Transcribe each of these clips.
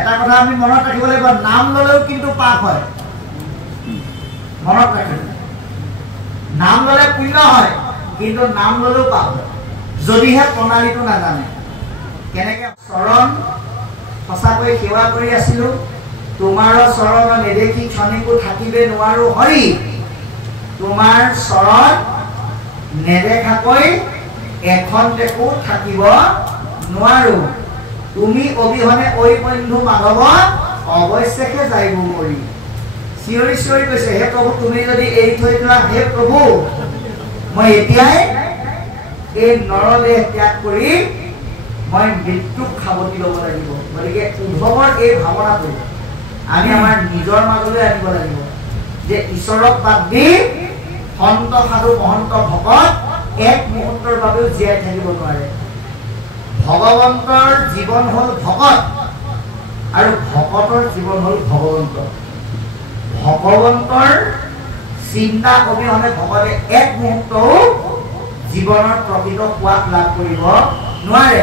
এটা কথা আমি মনত ৰাখিব লাগিব, নাম ললেও কিন্তু পাপ হয়। মনত ৰাখিব, নাম ললে পুণ্য হয়, কিন্তু নাম ললেও পাপ হয় যদিহে প্ৰণালীটো নাজানে। কেনেকে চৰণ সঁচাকৈ সেৱা কৰি আছিলো, তোমাৰ চৰণ নেদেখি ক্ষণিকো থাকিবে নোৱাৰো হৰি। তোমাৰ চৰণ নেদেখাকৈ এখন টেকো থাকিব নোৱাৰো। তুমি অবিহনে ঐ বন্ধু মাধৱ অৱশ্যে যাইব মৰি। চিঞৰি চিঞৰি কৈছে, হে প্ৰভু তুমি যদি এৰি থৈ যোৱা, হে প্ৰভু মই এতিয়াই এই নৰদেহ ত্যাগ কৰি মই মৃত্যুক সাৱটি ল'ব লাগিব। গতিকে উদ্ধৱৰ এই ভাৱনাটো আমি আমাৰ নিজৰ মাজলৈ আনিব লাগিব যে ঈশ্বৰক বাদ দি সন্ত সাধু মহন্ত ভকত এক মুহূৰ্তৰ বাবেও জীয়াই থাকিব নোৱাৰে। ভগৱন্তৰ জীৱন হ'ল ভকত আৰু ভকতৰ জীৱন হ'ল ভগৱন্ত। ভগৱন্তৰ চিন্তা অবিহনে ভকতে এক মুহূৰ্তও জীৱনৰ প্ৰকৃত সোৱাদ লাভ কৰিব নোৱাৰে।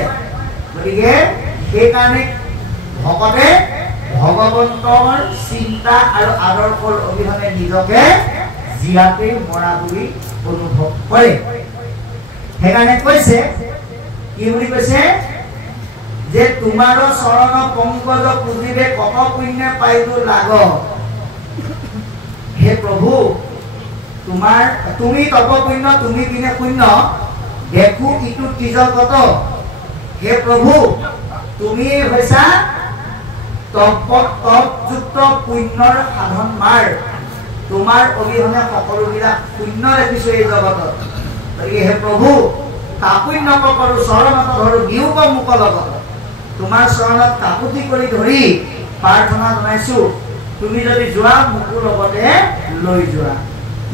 গতিকে সেইকাৰণে ভকতে ভগৱন্তৰ চিন্তা আৰু আদৰ্শৰ অবিহনে নিজকে জীয়াতেই মৰা বুলি অনুভৱ কৰে। সেইকাৰণে কৈছে, কি বুলি কৈছে যে তোমাৰ চৰণ পংকজ পুজিবে কত পুণ্য পাইলো লাগ। হে প্ৰভু তুমি তপ পুণ্য, তুমি বিনে পুণ্য দেখো ইটো ত্ৰিজগত। হে প্ৰভু তুমি হৈছা তপযুক্ত পুণ্যৰ সাধন মাৰ। তোমাৰ অবিহনে সকলোবিলাক পুণ্য দেখিছো এই জগতত। গতিকে হে প্ৰভু কাপুণ্য কৰো চৰণত ধৰো বিয়োগ মুখ লগত। তোমাৰ চৰণত কাকুতি কৰি ধৰি প্ৰাৰ্থনা জনাইছো, তুমি যদি যোৱা মোকো লগতে লৈ যোৱা।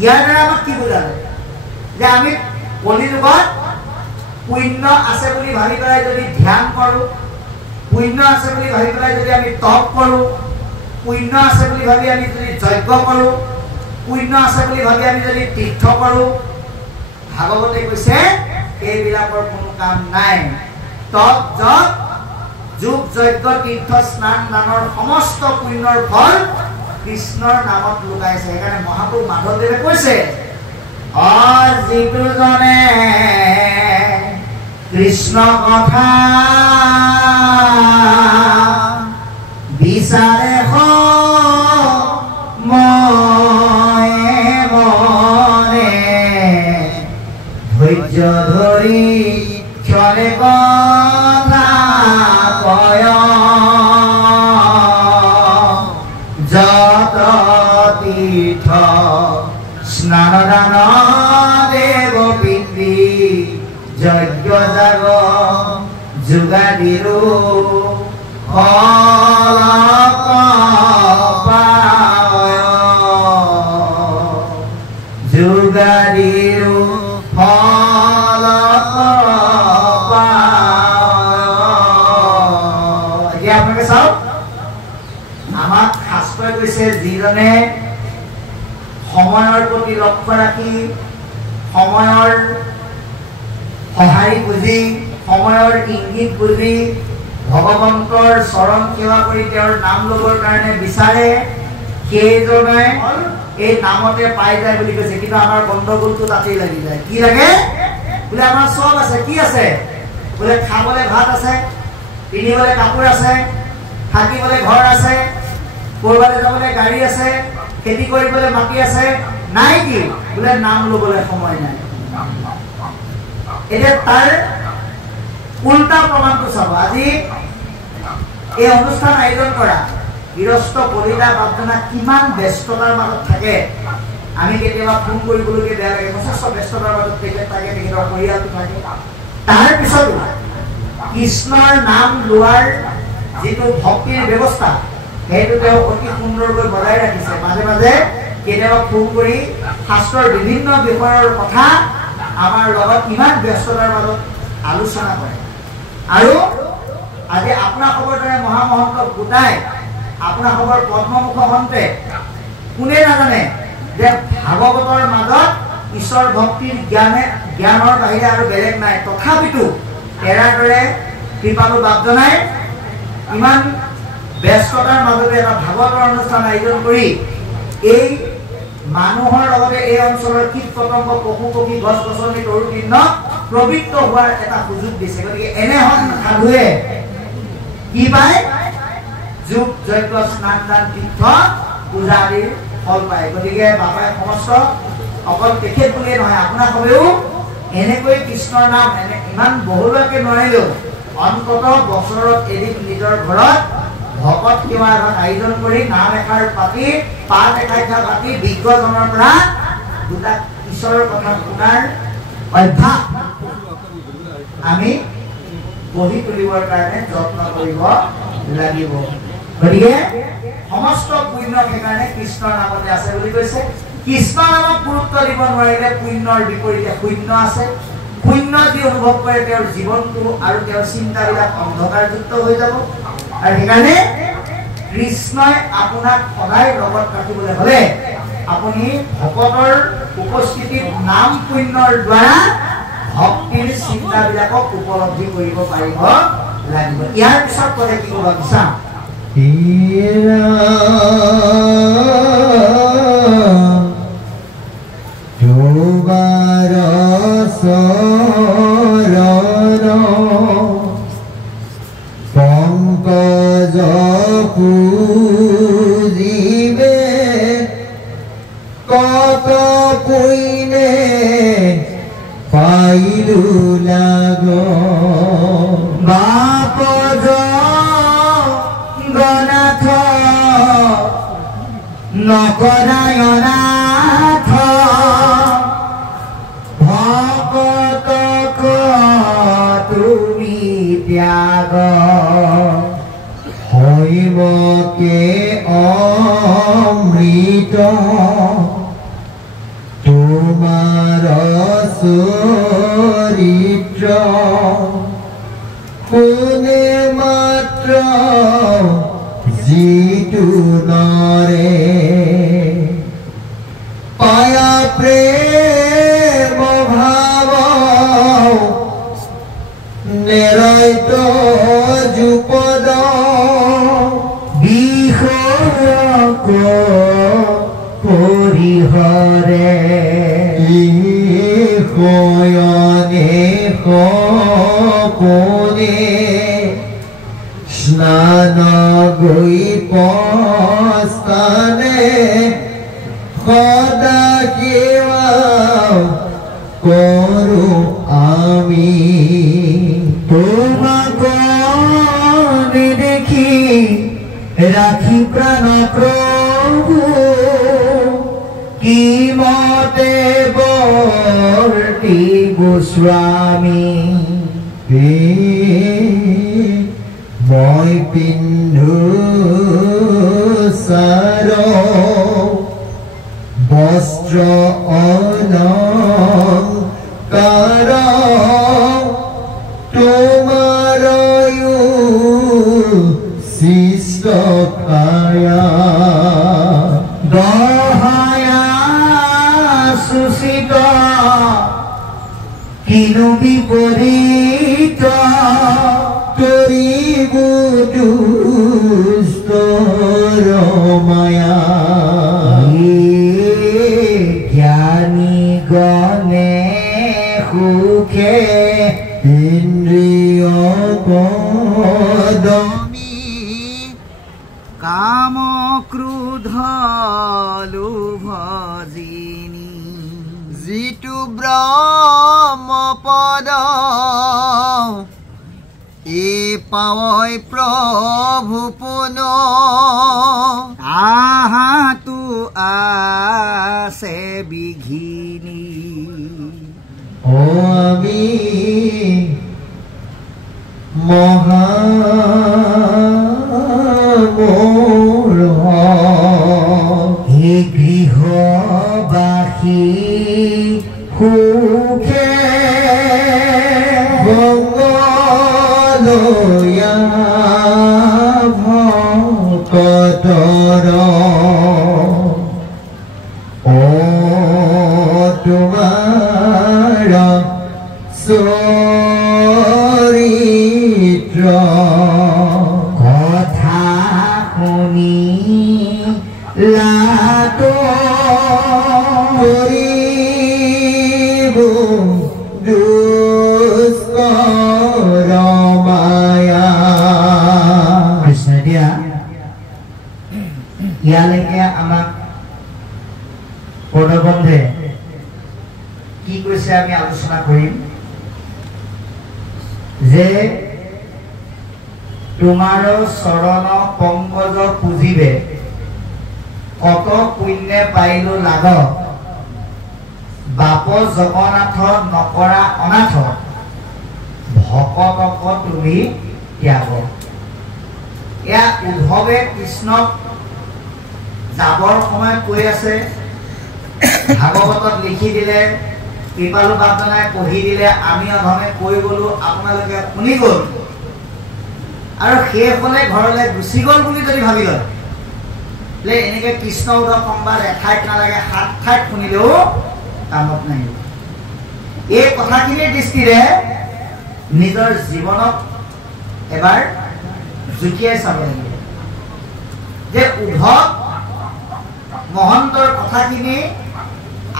ইয়াৰ দ্বাৰা আমাক কি বুজালে যে আমি কলিযুগত পুণ্য আছে বুলি ভাবি পেলাই যদি ধ্যান কৰো, পুণ্য আছে বুলি ভাবি পেলাই যদি আমি তপ কৰো, পুণ্য আছে বুলি ভাবি আমি যদি যজ্ঞ কৰো, পুণ্য আছে বুলি ভাবি আমি যদি তীৰ্থ কৰো, ভাগৱতে কৈছে এইবিলাকৰ কোনো কাম নাই। তপ জপ যোগ যজ্ঞ তীৰ্থ স্নান দানৰ সমস্ত পুণ্যৰ ফল কৃষ্ণৰ নামত লুকাইছে। সেইকাৰণে মহাপুৰুষ মাধৱদেৱে কৈছে, যিটো জনে কৃষ্ণ কথা বিচাৰে ধৈৰ্য ধৰি ক্ষণে কথা কয়, যত তীৰ্থ স্নান দান দেৱ পিতৃ যজ্ঞ যাগ যোগাদিৰো যোগাদিৰো ফল এতিয়া আপোনালোকে চাওক, আমাক শাস্ত্ৰই কৈছে যিজনে সময়ৰ প্ৰতি লক্ষ্য ৰাখি, সময়ৰ সঁহাৰি বুজি, সময়ৰ ইংগিত বুজি ভগৱন্তৰ চৰণ সেৱা কৰি তেওঁৰ নাম ল'বৰ কাৰণে বিচাৰে, সেইজনে এই নামতে পাই যায় বুলি কৈছে। কিন্তু আমাৰ গণ্ডগোলটো তাতেই লাগি যায়। কি লাগে বোলে আমাৰ চব আছে, কি আছে বোলে খাবলৈ ভাত আছে, পিন্ধিবলৈ কাপোৰ আছে, থাকিবলৈ ঘৰ আছে, কৰবালৈ যাবলৈ গাড়ী আছে, খেতি কৰিবলৈ মাটি আছে, নাই কি বোলে নাম ল'বলৈ সময় নাই। এতিয়া তাৰ উল্টা প্ৰমাণটো চাব। আজি এই অনুষ্ঠান আয়োজন কৰা গৃহস্থ কলিতা বাপজনা কিমান ব্যস্ততাৰ মাজত থাকে। আমি কেতিয়াবা ফোন কৰিবলৈকে বেয়া লাগে, যথেষ্ট ব্যস্ততাৰ মাজত থাকে, তেখেতৰ পৰিয়ালটো থাকে। তাৰ পিছতো কৃষ্ণৰ নাম লোৱাৰ যিটো ভক্তিৰ ব্যৱস্থা, সেইটো তেওঁ অতি সুন্দৰকৈ বজাই ৰাখিছে। মাজে মাজে কেতিয়াবা ফোন কৰি শাস্ত্ৰৰ বিভিন্ন বিষয়ৰ কথা আমাৰ লগত ইমান ব্যস্ততাৰ মাজত আলোচনা কৰে। আৰু আজি আপোনাসৱৰ দৰে মহামহন্তক গোটাই আপোনাসৱৰ পদ্মমুখ হন্তে কোনে নাজানে যে ভাগৱতৰ মাজত ঈশ্বৰ ভক্তিৰ জ্ঞানৰ বাহিৰে আৰু বেলেগ নাই। তথাপিতো এৰাৰ দৰে কৃপালু বাপজনাই ইমান ব্যস্ততাৰ মাজতে এটা ভাগৱতৰ অনুষ্ঠান আয়োজন কৰি এই মানুহৰ লগতে এই অঞ্চলৰ কীট পতংগ পশু পক্ষী গছ গছনি তৰু তৃণ প্ৰবৃত্ত হোৱাৰ এটা সুযোগ দিছে গতিকে এনেহন সাধুৱে কি পায় যোগ যজ্ঞ স্নান দান তীৰ্থ পূজা আদিৰ ফল পায় গতিকে বাবাই সমস্ত অকল তেখেত বুলিয়ে নহয় আপোনাক সবেও এনেকৈ কৃষ্ণৰ নাম এনে ইমান বহুলকে নোৱাৰিলেও অন্তত বছৰত এদিন নিজৰ ঘৰত ভকত সেৱা এখন আয়োজন কৰি নাম এষাৰ পাতি পাঠ এষাৰ পাতি বিজ্ঞজনৰ পৰা দুটা ঈশ্বৰৰ কথা শুনাৰ অভ্যাস আমি গঢ়ি তুলিবৰ কাৰণে যত্ন কৰিব লাগিব গতিকে সমস্ত পুণ্য সেইকাৰণে কৃষ্ণৰ নামতে আছে বুলি কৈছে কৃষ্ণ নামক গুৰুত্ব দিব নোৱাৰিলে পুণ্যৰ বিপৰীতে শূন্য আছে শূন্য যি অনুভৱ কৰে তেওঁৰ জীৱনটো আৰু তেওঁৰ চিন্তাবিলাক অন্ধকাৰযুক্ত হৈ যাব আৰু সেইকাৰণে কৃষ্ণই আপোনাক সদায় লগত ৰাখিবলৈ হ'লে আপুনি ভকতৰ উপস্থিতিত নাম পুণ্যৰ দ্বাৰা ভক্তিৰ চিন্তাবিলাকক উপলব্ধি কৰিব পাৰিব লাগিব ইয়াৰ পিছত ক'লে কি ক'ব বিচাৰ পঙ্কজ পুজিবে কত পুইনে পাইলু লাগ বাপজ গনাথ নকৰায়নাথ ভকতক তুমি ত্যাগ হৈমকে অমৃত তোমাৰ চৰিত্ৰ কোনে মাত্ৰ যিটো নৰে পায়া প্ৰেম ভাৱ নেৰৈত যুপদ বিহৰক পৰিহৰে শয়নে সপনে স্নান গৈ পস্তানে সদা সেৱা কৰো আমি তোমাক দেখি ৰাখি প্ৰাণ প্ৰভু কি মতে বৰ্তি গোস্বামী মই পিন্ধো চাৰ বস্ত্ৰ অলংকাৰ তোমাৰ শিষ্ট কায়া দহায়া সুচিত কিনো বিপৰীত কৰিব দুষ্টৰ মায়া জ্ঞানী গণে সুখে ইন্দ্ৰিয় পদমী কাম ক্ৰোধ লোভজিনী যিটো ব্ৰহ্মপদ এ পাৱই প্ৰভু পুন আহাতু আছে বিঘিনী ও আমি মহামূঢ় হে গৃহবাসী সুখে মঙ্গলয়া ভকতৰ ও তোমাৰ চৰিত্ৰ কথা কৰিব দুষ্কৰ মায়া। দিয়া ইয়ালৈকে আমাক পদবন্ধে কি কৈছে আমি আলোচনা কৰিম যে তোমাৰ চৰণ পংকজ পুজিবে কত পুণ্যে পাইলো লাগ বাপ জগন্নাথ নকৰা অনাথ ভকতক তুমি ত্যাগ। এয়া উদ্ধৱে কৃষ্ণক যাবৰ সময়ত কৈ আছে, ভাগৱতত লিখি দিলে, কৃপালু বাপজনাই পঢ়ি দিলে, আমি অধমে কৈ গলো, আপোনালোকে শুনি গল আৰু শেষ হলে ঘৰলৈ গুচি গল বুলি যদি ভাবি লয় এনেকে কৃষ্ণ উদ্ধৱ সংবাদ এঠাইত নালাগে 7 ঠাইত শুনিলেও কামত নাহিব। এই কথাখিনিৰ দৃষ্টিৰে নিজৰ জীৱনক এবাৰ জুকিয়াই চাব লাগিব যে উদ্ধৱ মহন্তৰ কথাখিনি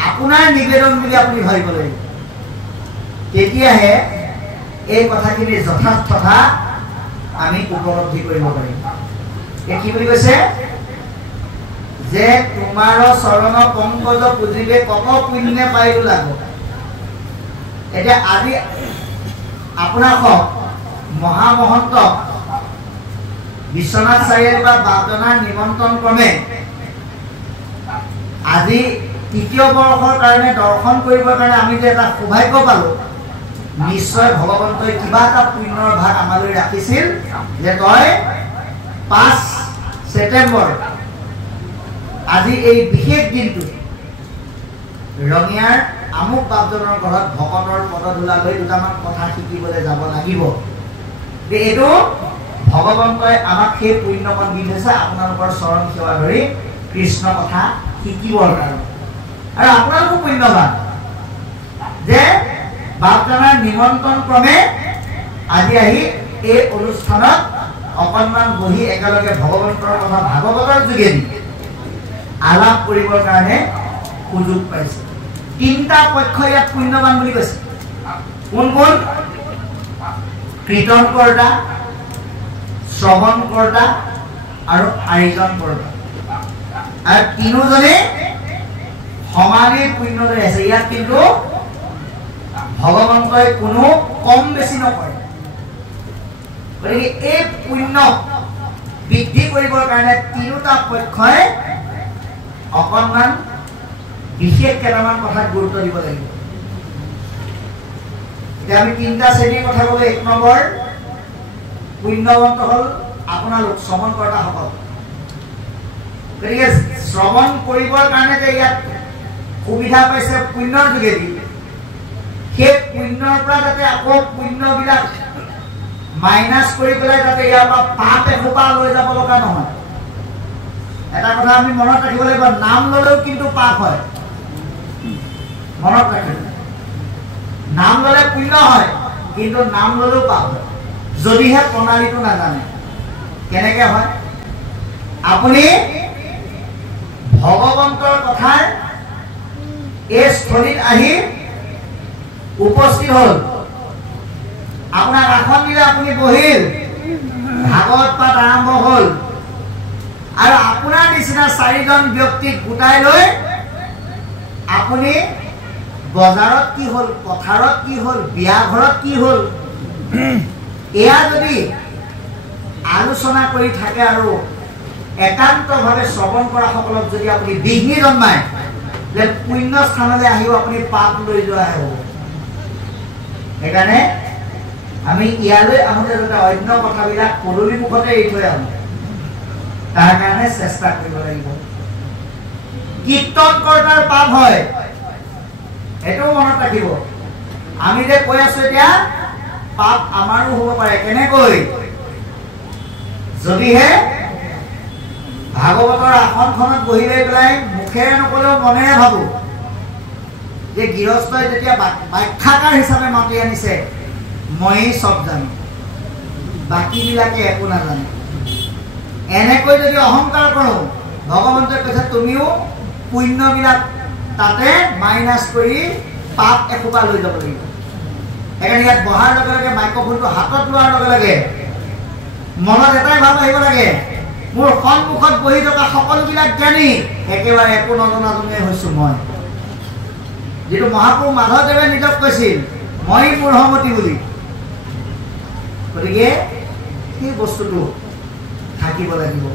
আপোনাৰ নিবেদন বুলি আপুনি ভাবিব লাগিব। তেতিয়াহে এই কথাখিনিৰ যথাৰ্থতা আমি উপলব্ধি কৰিব পাৰিম। কি বুলি কৈছে যে তোমাৰ চৰণ পংকজ পুজিবে কত পুণ্যে পাইলো লাগ। এতিয়া আজি আপোনাক মহামহন্ত বিশ্বনাথ চাৰিআলি বা বাপজনাৰ নিমন্ত্ৰণ ক্ৰমে আজি ৩য় বৰ্ষৰ কাৰণে দৰ্শন কৰিবৰ কাৰণে আমি যে এটা সৌভাগ্য পালো, নিশ্চয় ভগৱন্তই কিবা এটা পুণ্যৰ ভাগ আমালৈ ৰাখিছিল যে তই 5 ছেপ্টেম্বৰ আজি এই বিশেষ দিনটো ৰঙিয়াৰ আমুক বাপজনৰ ঘৰত ভকতৰ পদধূলা লৈ দুটামান কথা শিকিবলৈ যাব লাগিব। এইটো ভগৱন্তই আমাক সেই পুণ্যকণ দি থৈছে আপোনালোকৰ চৰণ সেৱা ধৰি কৃষ্ণ কথা শিকিবৰ কাৰণে। আৰু আপোনালোকো পুণ্যৱান যে বাপজনাৰ নিমন্ত্ৰণ ক্ৰমে আজি আহি এই অনুষ্ঠানত অকণমান বহি একেলগে ভগৱন্তৰ কথা ভাগৱতৰ যোগেদি আলাপ কৰিবৰ কাৰণে সুযোগ পাইছে। 3টা পক্ষ ইয়াত পুণ্যৱান বুলি কৈছে। কোন কোন? কীৰ্তন কৰ্তা, শ্ৰৱণ কৰ্তা আৰু আয়োজন কৰ্তা। আৰু তিনিওজনে সমানে পুণ্য লৈ আছে। ইয়াত কিন্তু ভগৱন্তই কোনো কম বেছি নকৰে। গতিকে এই পুণ্য বৃদ্ধি কৰিবৰ কাৰণে তিনিওটা পক্ষই অকণমান বিশেষ কেইটামান কথাত গুৰুত্ব দিব লাগিব। এতিয়া আমি 3টা শ্ৰেণীৰ কথা ক'লো। 1 নম্বৰ পুণ্যৱন্ত হ'ল আপোনালোক শ্ৰৱণ কৰ্তাসকল। গতিকে শ্ৰৱণ কৰিবৰ কাৰণে যে ইয়াত সুবিধা পাইছে পুণ্যৰ যোগেদি, সেই পুণ্যৰ পৰা যাতে আকৌ পুণ্যবিলাক মাইনাছ কৰি পেলাই যাতে ইয়াৰ পৰা পাপ এসোপা লৈ যাব লগা নহয়। এটা কথা আমি মনত ৰাখিব লাগিব, নাম ললেও কিন্তু পাপ হয়। মনত ৰাখিব, নাম ললে পুণ্য হয় কিন্তু নাম ললেও পাপ হয় যদিহে প্ৰণালীটো নাজানে। কেনেকে হয়? আপুনি ভগৱন্তৰ কথাৰ এই স্থলীত আহি উপস্থিত হল, আপোনাক আসন দিলে, আপুনি বহিল, ভাগৱত পাঠ আৰম্ভ হল আৰু আপোনাৰ নিচিনা 4জন ব্যক্তিক গোটাই লৈ আপুনি বজাৰত কি হল, পথাৰত কি হল, বিয়া ঘৰত কি হল, এয়া যদি আলোচনা কৰি থাকে আৰু একান্তভাৱে শ্ৰৱণ কৰা সকলক যদি আপুনি বিঘ্নি জন্মায় যে পুণ্য স্থানলৈ আহিব আপুনি পাপ লৈ যোৱাহে হ'ব। সেইকাৰণে আমি ইয়ালৈ আহোঁতে যাতে অন্য কথাবিলাক পদূলি মুখতে এৰি থৈ আহোঁ, তাৰ কাৰণে চেষ্টা কৰিব লাগিব। কীৰ্তন কৰ্তাৰ পাপ হয়, এইটো মনত ৰাখিব। আমি যে কৈ আছো এতিয়া পাপ আমাৰো হ'ব পাৰে। কেনেকৈ? যদিহে ভাগৱতৰ আসনখনত বহি লৈ পেলাই মুখেৰে নকলেও মনেৰে ভাবো যে গৃহস্থই যেতিয়া ব্যাখ্যাকাৰ হিচাপে মাতি আনিছে, ময়েই চব জানো, বাকীবিলাকে একো নাজানে, এনেকৈ যদি অহংকাৰ কৰোঁ, ভগৱন্তই কৈছে তুমিও পুণ্যবিলাক তাতে মাইনাছ কৰি পাপ এসোপা লৈ যাব লাগিব। সেইকাৰণে ইয়াত বহাৰ লগে লগে মাইক্ৰফোনটো হাতত লোৱাৰ লগে লগে মনত এটাই ভাৱ আহিব লাগে, মোৰ সন্মুখত বহি থকা সকলোবিলাক জ্ঞানী একেবাৰে একো নজনাজনেই হৈছোঁ মই। যিটো মহাপুৰুষ মাধৱদেৱে নিজক কৈছিল মই মোৰ সমতি বুলি। গতিকে সেই বস্তুটো থাকিব লাগিব।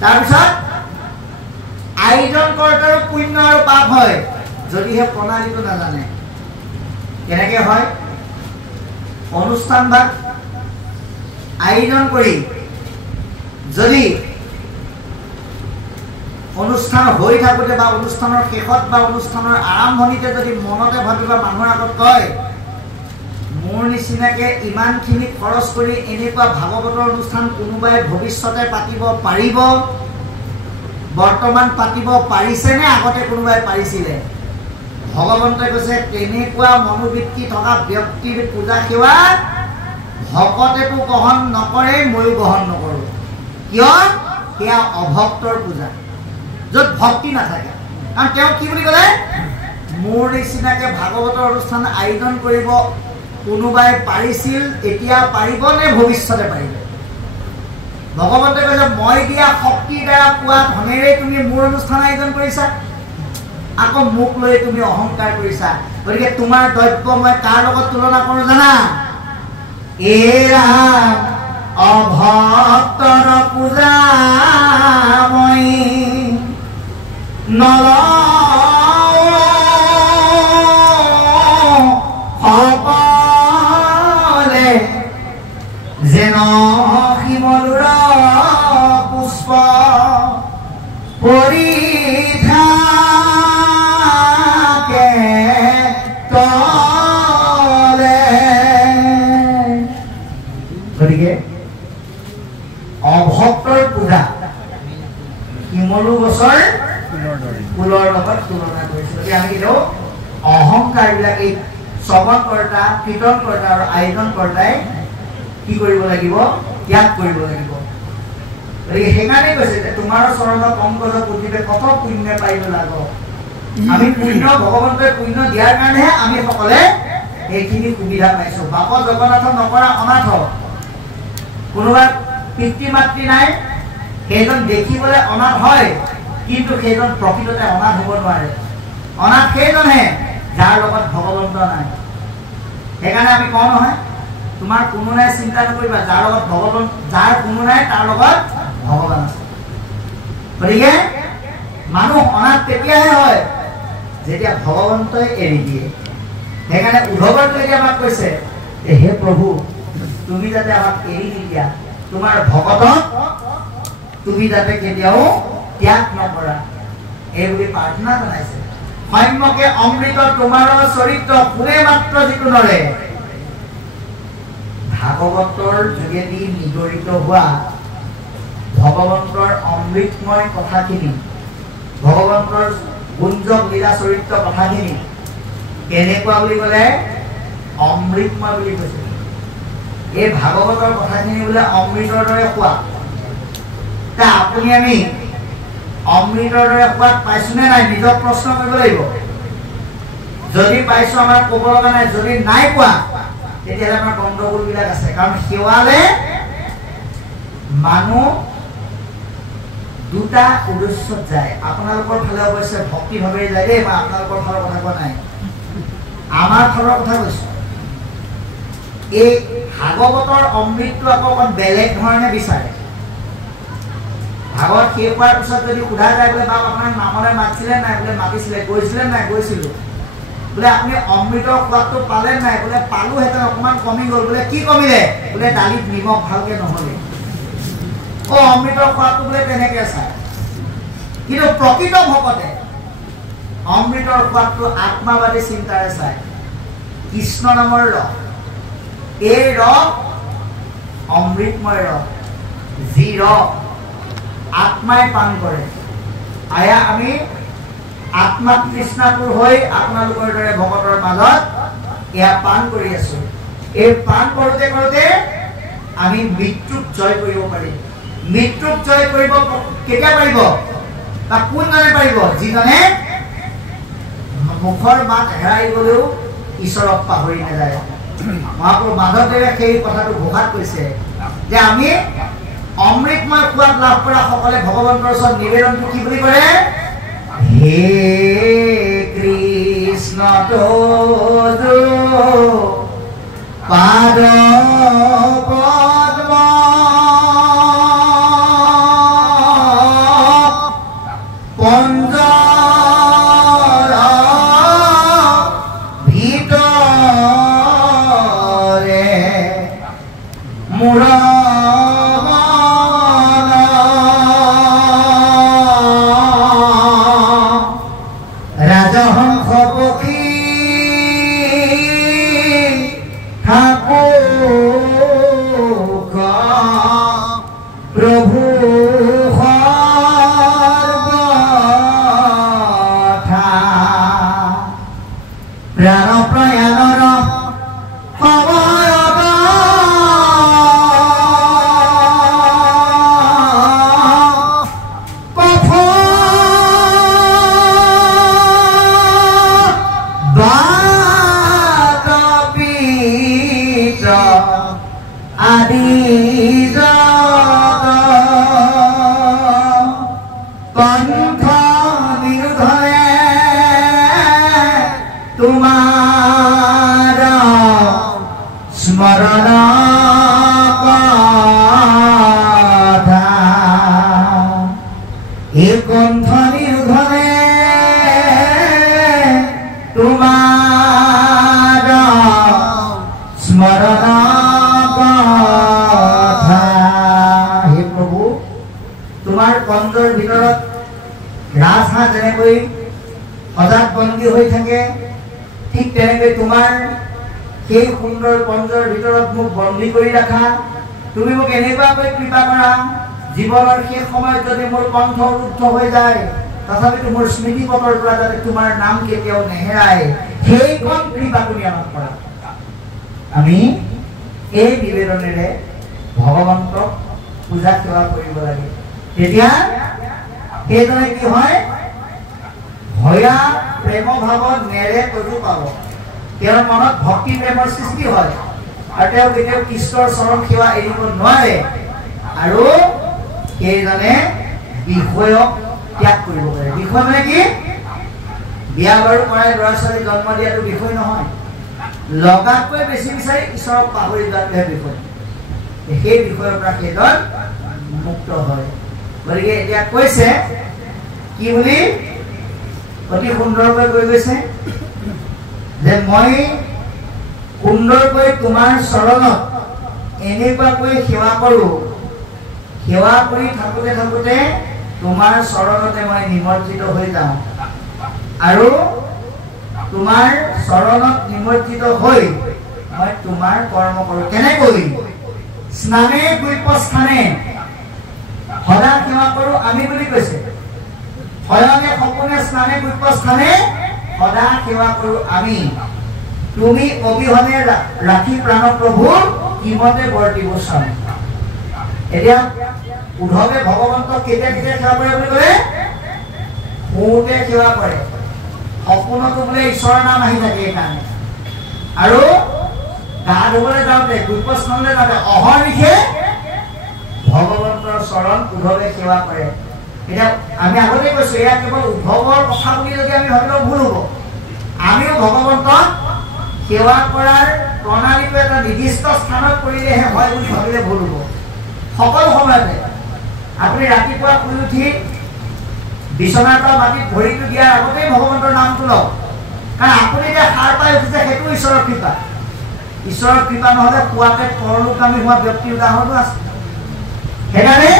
তাৰপিছত আয়োজন কৰোঁতেও পুণ্য আৰু পাপ হয় যদিহে প্ৰণালীটো নাজানে। কেনেকৈ হয়? অনুষ্ঠান ভাগ আয়োজন কৰি যদি অনুষ্ঠান হৈ থাকোঁতে বা অনুষ্ঠানৰ শেষত বা অনুষ্ঠানৰ আৰম্ভণিতে যদি মনতে ভাবিবা মানুহৰ আগত কয় মোৰ নিচিনাকৈ ইমানখিনি খৰচ কৰি এনেকুৱা ভাগৱতৰ অনুষ্ঠান কোনোবাই ভৱিষ্যতে পাতিব পাৰিব, বৰ্তমান পাতিব পাৰিছেনে আগতে কোনোবাই পাৰিছিলে? ভগৱন্তই কৈছে তেনেকুৱা মনোবৃত্তি থকা ব্যক্তিৰ পূজা সেৱা ভকতেতো গ্ৰহণ নকৰে, ময়ো গ্ৰহণ নকৰোঁ। কিয়? সেয়া অভক্তৰ পূজা, য'ত ভক্তি নাথাকে। কাৰণ তেওঁ কি বুলি ক'লে? মোৰ নিচিনাকৈ ভাগৱতৰ অনুষ্ঠান আয়োজন কৰিব কোনোবাই পাৰিছিল, এতিয়া পাৰিব নে ভৱিষ্যতে পাৰিব? ভগৱন্তে কৈছে মই দিয়া শক্তিৰ দ্বাৰা পোৱা ধনেৰে তুমি মোৰ অনুষ্ঠান আয়োজন কৰিছা, আকৌ মোক লৈ তুমি অহংকাৰ কৰিছা। গতিকে তোমাৰ দ্ৰব্য মই কাৰ লগত তুলনা কৰোঁ জানা? এৰা অভক্তৰ পূজা মই সকলে যেন শিমলুৰ পুষ্প পৰিথাকে তলে। গতিকে অভক্তৰ পূজা শিমলু গছৰ ফুলৰ লগত তুলনা কৰিছোঁ। গতিকে আমি কিন্তু অহংকাৰবিলাক এই শ্ৰৱণকৰ্তা, কীৰ্তনকৰ্তা আৰু আয়োজনকৰ্তাই কি কৰিব লাগিব? ত্যাগ কৰিব লাগিব। গতিকে সেইকাৰণে কৈছে যে তোমাৰ চৰণত পংকজ পুথিবে কত পুণ্য পাই লাগ। আমি পুণ্য ভগৱন্তই পুণ্য দিয়াৰ কাৰণেহে আমি সকলে এইখিনি সুবিধা পাইছোঁ। বাপ জগন্নাথ নকৰা অনাথ, কোনোবা পিতৃ মাতৃ নাই, সেইজন দেখিবলৈ অনাথ হয় কিন্তু সেইজন প্ৰকৃততে অনাথ হ'ব নোৱাৰে। অনাথ সেইজনহে যাৰ লগত ভগৱন্ত নাই। সেইকাৰণে আমি কওঁ নহয় তোমাৰ কোনো নাই চিন্তা নকৰিবা, যাৰ লগত ভগৱান, যাৰ কোনো নাই তাৰ লগত ভগৱান আছে। গতিকে মানুহ অনাথ তেতিয়াহে হয় যেতিয়া ভগৱন্তই এৰি দিয়ে। সেইকাৰণে উদ্ধৱৰটো এতিয়া আমাক কৈছে হে প্ৰভু তুমি যাতে আমাক এৰি নিদিয়া, তোমাৰ ভকতক তুমি যাতে কেতিয়াও ত্যাগ নকৰা, এই বুলি প্ৰাৰ্থনা জনাইছে। সম্যকে অমৃত তোমাৰ চৰিত্ৰ কোনে মাত্ৰ যিটো নৰে। ভাগৱতৰ যোগেদি নিগৰিত হোৱা ভগৱন্তৰ অমৃতময় কথাখিনি, ভগৱন্তৰ গুঞ্জক লীলা চৰিত্ৰ কথাখিনি কেনেকুৱা বুলি ক'লে? অমৃতময় বুলি কৈছে। এই ভাগৱতৰ কথাখিনি বোলে অমৃতৰ দৰে সোৱাদ। তা আপুনি আমি অমৃতৰ দৰে সোৱাদ পাইছোনে নাই নিজক প্ৰশ্ন কৰিব লাগিব। যদি পাইছো আমাৰ ক'ব লগা নাই, যদি নাই পোৱা তেতিয়াহ'লে আমাৰ গণ্ডগোলবিলাক আছে। কাৰণ সেৱালে মানুহ দুটা উদ্দেশ্যত যায়। আপোনালোকৰ ফালে অৱশ্যে ভক্তিভাৱে যায় দেই, মই আপোনালোকৰ ফালৰ কথা কোৱা নাই, আমাৰ ফালৰ কথা কৈছো। এই ভাগৱতৰ অমৃতটো আকৌ অকণ বেলেগ ধৰণে বিচাৰে। ভাগৱত শেষ হোৱাৰ পিছত যদি সোধা যায় বোলে বাপ আপোনাক নামলৈ মাতিছিলে নাই, বোলে মাতিছিলে, গৈছিলে নাই, গৈছিলো, বোলে আপুনি অমৃতৰ সোৱাদটো পালে নাই, বোলে পালোহেঁতেন অকণমান কমি গ'ল, বোলে কি কমিলে, বোলে দালিত নিমখ ভালকে নহ'লে। অমৃতৰ সোৱাদটো বোলে তেনেকে চায়। কিন্তু প্ৰকৃত ভকতে অমৃতৰ সোৱাদটো আত্মাবাদী চিন্তাৰে চায়। কৃষ্ণ নামৰ ৰস, এই ৰস অমৃতময় ৰস, যি ৰস আত্মাই পান কৰে। আয়া আমি আত্মা তৃষ্ণাতুৰ হৈ আপোনালোকৰ দৰে ভকতৰ মাজত এয়া পান কৰি আছো। এই পান কৰোঁতে কৰোঁতে আমি মৃত্যুক জয় কৰিব পাৰিম। মৃত্যুক জয় কৰিব কেতিয়া পাৰিব? বা কোনজনে পাৰিব যিজনে মুখৰ মাত হেৰাই গলেও ঈশ্বৰক পাহৰি নাযায়। মহাপুৰুষ মাধৱদেৱে সেই কথাটো ঘোষাত কৈছে যে আমি অমৃতময় সোৱাদ লাভ কৰা সকলে ভগৱন্তৰ ওচৰত নিবেদনটো কি বুলি কৰে? হে কৃষ্ণ তোজো পাদ পদ্ম পঞ্জৰ ভিতৰে মোৰ ৰাজহংস পক্ষী ঠাকুৰ প্ৰভু সৰ্বথা প্ৰাণ প্ৰয়াণৰ সময়ত বাদপীঠ আদি কণ্ঠ বিৰুদ্ধে তোমাৰ স্মৰণ কথা এই কণ্ঠ বিৰুদ্ধে তোমাৰ স্মৰণ কথা। হে প্ৰভু, তোমাৰ কণ্ঠৰ ভিতৰত ৰাজহাঁহ যেনেকৈ সজাত বন্দী হৈ থাকে, ঠিক তেনেকৈ তোমাৰ সেই সুন্দৰ কণ্ঠৰ ভিতৰত মোক বন্দী কৰি ৰাখা। তুমি মোক এনেকুৱাকৈ কৃপা কৰা, জীৱনৰ শেষ সময়ত যদি মোৰ কণ্ঠ ৰুদ্ধ হৈ যায় তথাপিতো মোৰ স্মৃতিপটৰ পৰা যাতে তোমাৰ নাম কেতিয়াও নেহেৰাই, সেইখন কৃপা তুমি আমাক কৰা। আমি এই নিবেদনেৰে ভগৱন্তক পূজা সেৱা কৰিব লাগে। তেতিয়া সেইদৰে কি হয়? ভয়া প্ৰেম ভাৱত নেৰে তজু পাব। তেওঁৰ মনত ভক্তি প্ৰেমৰ সৃষ্টি হয় আৰু তেওঁ কেতিয়াও কৃষ্ণৰ চৰণ সেৱা এৰিব নোৱাৰে আৰু সেইজনে বিষয়ক ত্যাগ কৰিব পাৰে। বিষয় মানে কি? বিয়া বাৰু কৰাই ল'ৰা ছোৱালী জন্ম দিয়াটো বিষয় নহয়, লগাতকৈ বেছি বিচাৰি ঈশ্বৰক পাহৰি যোৱাটোহে বিষয়। সেই বিষয়ৰ পৰা সেইজন মুক্ত হয়। গতিকে এতিয়া কৈছে কি বুলি অতি সুন্দৰকৈ কৈ গৈছে যে মই সুন্দৰকৈ তোমাৰ চৰণত এনেকুৱাকৈ সেৱা কৰোঁ, সেৱা কৰি থাকোঁতে থাকোঁতে তোমাৰ চৰণতে মই নিমজ্জিত হৈ যাওঁ আৰু তোমাৰ চৰণত নিমজ্জিত হৈ মই তোমাৰ কৰ্ম কৰোঁ। কেনেকৈ? স্নানে গুপ্তস্থানে সদা সেৱা কৰোঁ আমি বুলি কৈছে। শয়নে সপোনে স্নানে গুপ্তস্থানে সদা সেৱা কৰোঁ আমি। তুমি অবিহনে ৰাখি প্ৰাণ প্ৰভু কিমতে বৰ্তিব চাওঁ। এতিয়া উদ্ধৱে ভগৱন্তক কেতিয়া কেতিয়া সেৱা কৰে বুলি ক'লে? শুওঁতে সেৱা কৰে, সপোনতো বোলে ঈশ্বৰৰ নাম আহি থাকে এইকাৰণে, আৰু গা ধুবলৈ যাওঁতে গুপ্তস্থানলৈ যাওঁতে অহৰ্নিশে ভগৱন্তৰ চৰণ উদ্ধৱে সেৱা কৰে। এতিয়া আমি আগতে কৈছো এয়া কেৱল উদ্ধৱৰ কথা বুলি যদি আমি ভাবিলেও ভুল হ'ব। আমিও ভগৱন্তক সেৱা কৰাৰ প্ৰণালীটো এটা নিৰ্দিষ্ট স্থানত কৰিলেহে হয় বুলি ভাবিলে ভুল হ'ব। সকলো সময়তে আপুনি ৰাতিপুৱা শুই উঠি বিচনাৰ পৰা মাটিত ভৰিটো দিয়াৰ আগতেই ভগৱন্তৰ নামটো লওক, কাৰণ আপুনি যে সাৰ পাই উঠিছে সেইটো ঈশ্বৰৰ কৃপা। ঈশ্বৰৰ কৃপা নহ'লে পুৱাতে পৰলোকগামী হোৱা ব্যক্তিৰ উদাহৰণো আছে। সেইকাৰণে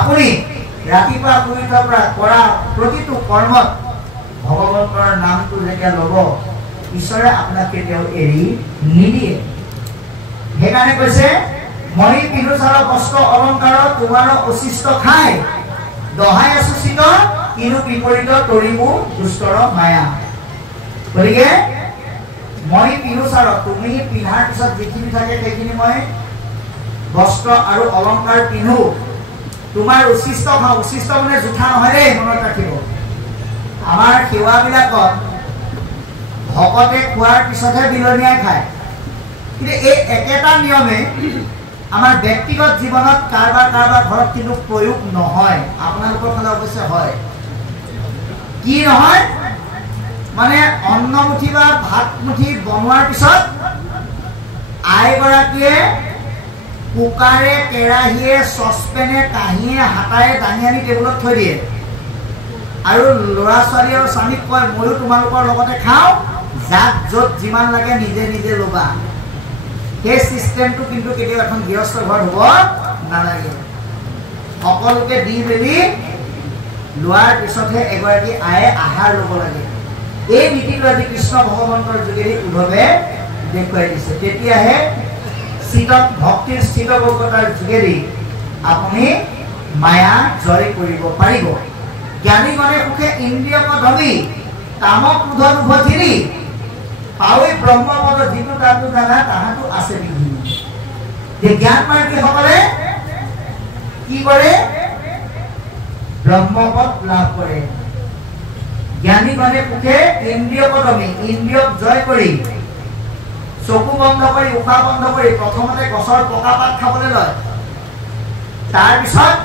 আপুনি ৰাতিপুৱা শুই উঠাৰ পৰা কৰা প্ৰতিটো কৰ্মত ভগৱন্তৰ নামটো যেতিয়া ল'ব, ঈশ্বৰে আপোনাক কেতিয়াও এৰি নিদিয়ে। সেইকাৰণে কৈছে মণি পিলুচাৰ বস্ত্ৰ অলংকাৰ তোমাৰ অশিষ্ট খাই দহাই আছো চিত কিনো বিপৰীত তৰিমু দুষ্টৰ মায়া। গতিকে মই পিলুচাৰ তুমি পিন্ধাৰ পিছত যিখিনি থাকে সেইখিনি মই বস্ত্ৰ আৰু অলংকাৰ পিন্ধো, তোমাৰ উচিষ্ট খাওঁ, উচিষ্ট মানে জুঠা নহয় দেই, মনত ৰাখিব। আমাৰ সেৱাবিলাকত ভকতে খোৱাৰ পিছতহে বিলনীয়াই খায়, কিন্তু এই একেটা নিয়মে আমাৰ ব্যক্তিগত জীৱনত কাৰোবাৰ ঘৰত কিন্তু প্ৰয়োগ নহয়। আপোনালোকৰ ফালে অৱশ্যে হয়। কি নহয় মানে অন্নমুঠি বা ভাতমুঠি বনোৱাৰ পিছত আইগৰাকীয়ে কুকাৰে, কেৰাহীয়ে, চচপেনে, কাঁহীয়ে, হাতাৰে দাঙি আনি টেবুলত থৈ দিয়ে আৰু ল'ৰা ছোৱালী আৰু স্বামীক কয় ময়ো তোমালোকৰ লগতে খাওঁ, যাক য'ত যিমান লাগে নিজে নিজে ল'বা। সেই চিষ্টেমটো কিন্তু কেতিয়াও এখন গৃহস্থ ঘৰত হ'ব নালাগে। সকলোকে দি মেলি লোৱাৰ পিছতহে এগৰাকী আয়ে আহাৰ ল'ব লাগে। এই নীতিটো আজি কৃষ্ণ ভগৱন্তৰ যোগেদি উদ্ধৱে দেখুৱাই দিছে। তেতিয়াহে ভক্তিৰ স্থিতভোগতাৰ যোগেদি আপুনি মায়া জয় কৰিব পাৰিব। জ্ঞানী গণে সুখে ইন্দ্ৰিয় ধমি কামক ক্ৰোধ উভতিৰি পাৱৈ ব্ৰহ্মপদ যিটো তাতো জানা তাহাঁতো আছে বিধি। যে জ্ঞান মাৰ্গীসকলে কি কৰে? ব্ৰহ্মপদ লাভ কৰে। জ্ঞানী গণে সুখে ইন্দ্ৰিয় ধমি, ইন্দ্ৰিয়ক জয় কৰি চকু বন্ধ কৰি, উশাহ বন্ধ কৰি প্ৰথমতে গছৰ পকা পাত খাবলৈ লয়, তাৰপিছত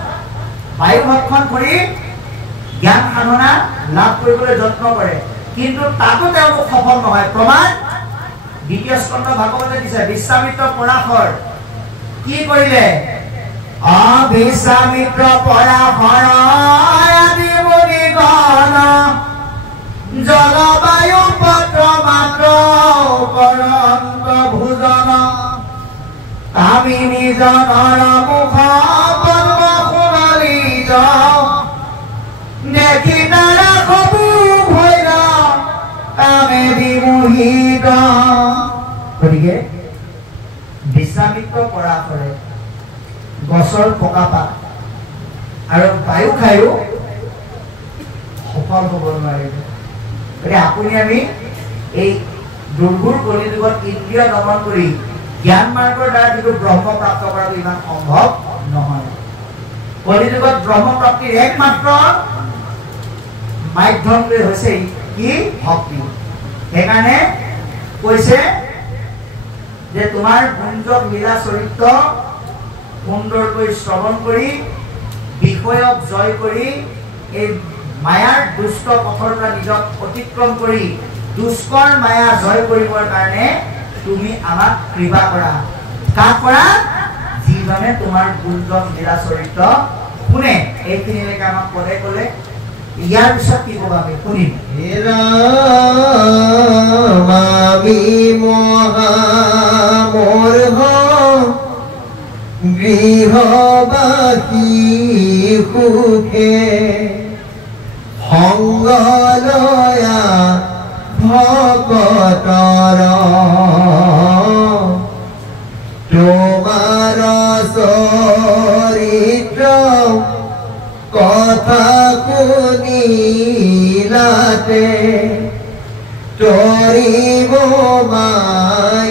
বায়ু ভক্ষণ কৰি জ্ঞান সাধনা লাভ কৰিবলৈ যত্ন কৰে, কিন্তু তাতো তেওঁলোক সফল নহয়। প্ৰমাণ দ্বিতীয় স্কন্ধ ভাগৱতে দিছে। বিশ্বামিত্ৰ পৰাশৰ কি কৰিলে? বিশ্বামিত্ৰ পৰাশৰ আদি মুনিগণ জলবায়ু পত্ৰ মাত্ৰ কৰন্ত ভোজন কামিনী জনৰ মুখ পদ্ম সোণালী দেখি তাৰা কবু ভৈৰ কামে বিমোহিত। গতিকে বিশ্বামিত্ৰ পৰাশৰে গছৰ পকা পাত আৰু বায়ু খায়ো সফল হ'ব নোৱাৰিব। গতিকে আপুনি আমি এই দুৰ্ঘুৰ কলিযুগত ইন্দ্ৰিয় দমন কৰি জ্ঞান মাৰ্গৰ দ্বাৰা যিটো ব্ৰহ্ম প্ৰাপ্ত কৰাটো ইমান সম্ভৱ নহয়। কলিযুগত ব্ৰহ্ম প্ৰাপ্তিৰ একমাত্ৰ মাধ্যমটোৱে হৈছে কি? ভক্তি। সেইকাৰণে কৈছে যে তোমাৰ গুঞ্জক লীলা চৰিত্ৰ সুন্দৰকৈ শ্ৰৱণ কৰি বিষয়ক জয় কৰি এই মায়াৰ দুষ্ট পথৰ পৰা নিজক অতিক্ৰম কৰি দুষ্কৰ মায়া জয় কৰিবৰ কাৰণে তুমি আমাক কৃপা কৰা। কাক কৰা? যিজনে তোমাৰ গুঞ্জক লীলা চৰিত্ৰ শুনে। এইখিনিলৈকে আমাক পদে ক'লে। ইয়াৰ পিছত কি ক'ব আমি শুনিম। গৃহবাসী সুখে সংগলয়া ভকতৰ তোমাৰ চৰিত্ৰ কথা শুনিলাতে তৰিব মাই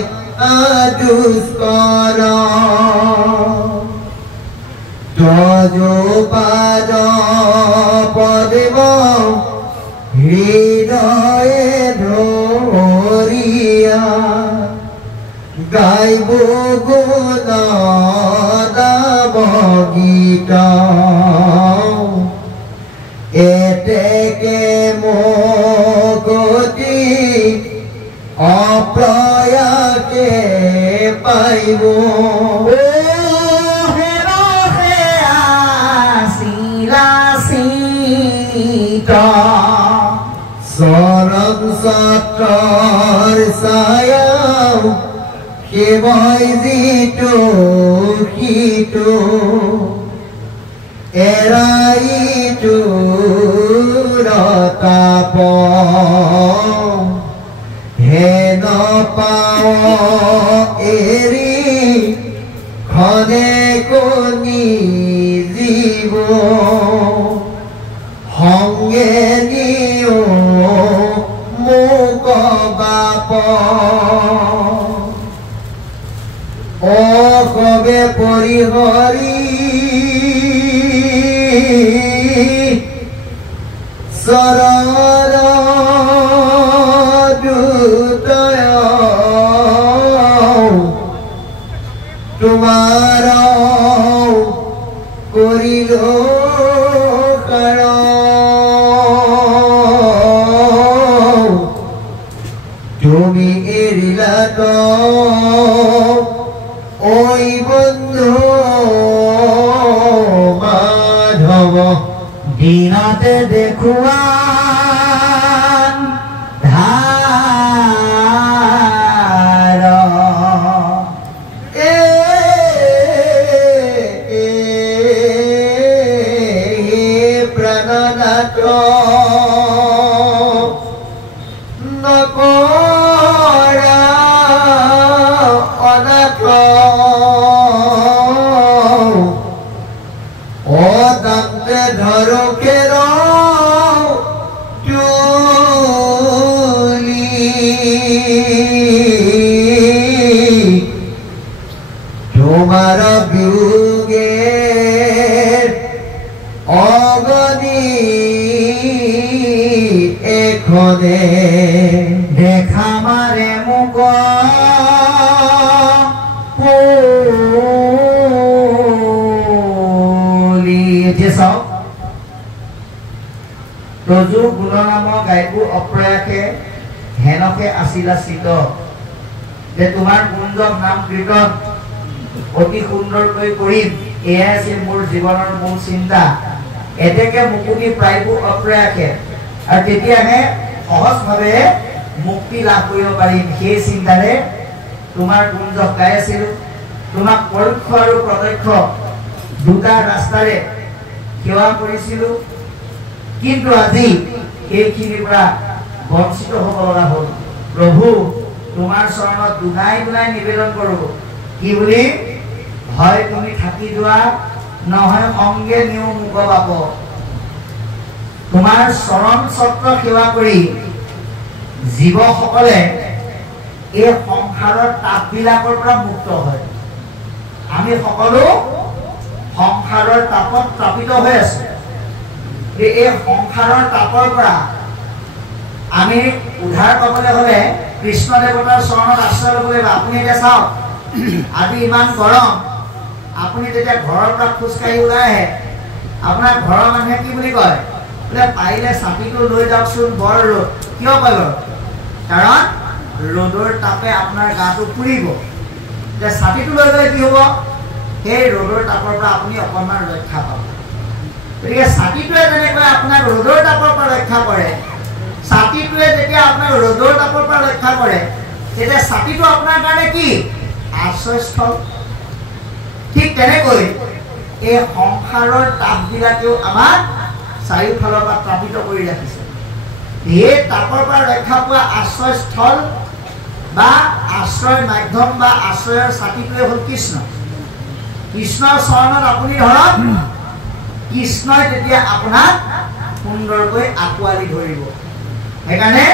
দুষ্কৰ তজোপাদ পদ্ম হৃদয়ে ধৰিয়া গাইব গুণ নাম গীত এতেকে মগতি অপ্ৰয়াসে পাইব চৰণ চত্ৰৰ ছায়া সেৱই যিটো সিটো এৰাইটো ৰতাপ হেন পাও এৰি খনে কণী জীৱ সংগে নিও মোক বাপ অসবে পৰিহৰি চৰণ দুতয় তোমাৰ কৰিল তুমি এৰিলা ঐ বন্ধু মাধৱ দিনতে দেখুৱা ধাৰ প্ৰণনাথ নকৰা অনাথ অদান্তে ধৰকেৰ তোমাৰ বিয়োগে অগণি এখনে দেখা মাৰে মুক এতিয়া চাওক ৰজু গুণ নামৰ গায়কো অপ্ৰয়াসে হেনকে আছিলা চিত যে তোমাৰ গুঞ্জক নাম কীৰ্তন অতি সুন্দৰকৈ কৰিম এয়াই আছিল মোৰ জীৱনৰ মূল চিন্তা এতেকে মুকুতি প্ৰায়বোৰ অপ্ৰয়াসে আৰু তেতিয়াহে সহজভাৱে মুক্তি লাভ কৰিব পাৰিম সেই চিন্তাৰে তোমাৰ গুঞ্জক গাই আছিলোঁ তোমাক পৰোক্ষ আৰু প্ৰত্যক্ষ দুটা ৰাস্তাৰে সেৱা কৰিছিলোঁ কিন্তু আজি সেইখিনিৰ পৰা বঞ্চিত হ'ব লগা হ'ল প্ৰভু তোমাৰ চৰণত দুনাই দুনাই নিবেদন কৰোঁ কি বুলি হয় তুমি থাকি যোৱা নহয় অংগে নিও মুক বাপ তোমাৰ চৰণ চক্ৰ সেৱা কৰি জীৱসকলে এই সংসাৰৰ তাপবিলাকৰ পৰা মুক্ত হয় আমি সকলো সংসাৰৰ তাপত তাপিত হৈ আছো এই সংসাৰৰ তাপৰ পৰা আমি উদ্ধাৰ পাবলৈ হ'লে কৃষ্ণ দেৱতাৰ চৰণত আশ্ৰয় ল'ব লাগিব আপুনি এতিয়া চাওক আজি ইমান গৰম আপুনি যেতিয়া ঘৰৰ পৰা খোজকাঢ়ি ওলাই আহে আপোনাৰ ঘৰৰ মানুহে কি বুলি কয় বোলে পাৰিলে ছাতিটো লৈ যাওকচোন বৰ ৰ'দ কিয় কয় বাৰু কাৰণ ৰ'দৰ তাপে আপোনাৰ গাটো পুৰিব যে ছাতিটো লৈ গ'লে কি হ'ব সেই ৰ'দৰ তাপৰ পৰা আপুনি অকণমান ৰক্ষা পাব গতিকে ছাতিটোৱে যেনেকৈ আপোনাক ৰ'দৰ তাপৰ পৰা ৰক্ষা কৰে ছাতিটোৱে যেতিয়া আপোনাক ৰ'দৰ তাপৰ পৰা ৰক্ষা কৰে তেতিয়া ছাতিটো আপোনাৰ কাৰণে কি আশ্ৰয়স্থল ঠিক তেনেকৈ এই সংসাৰৰ তাপবিলাকেও আমাক চাৰিওফালৰ পৰা তাপিত কৰি ৰাখিছে এই তাপৰ পৰা ৰক্ষা পোৱা আশ্ৰয়স্থল বা আশ্ৰয় মাধ্যম বা আশ্ৰয়ৰ ছাতিটোৱে হ'ল কৃষ্ণ কৃষ্ণৰ চৰণত আপুনি ধৰক কৃষ্ণই তেতিয়া আপোনাক সুন্দৰকৈ আঁকোৱালি ধৰিব সেইকাৰণে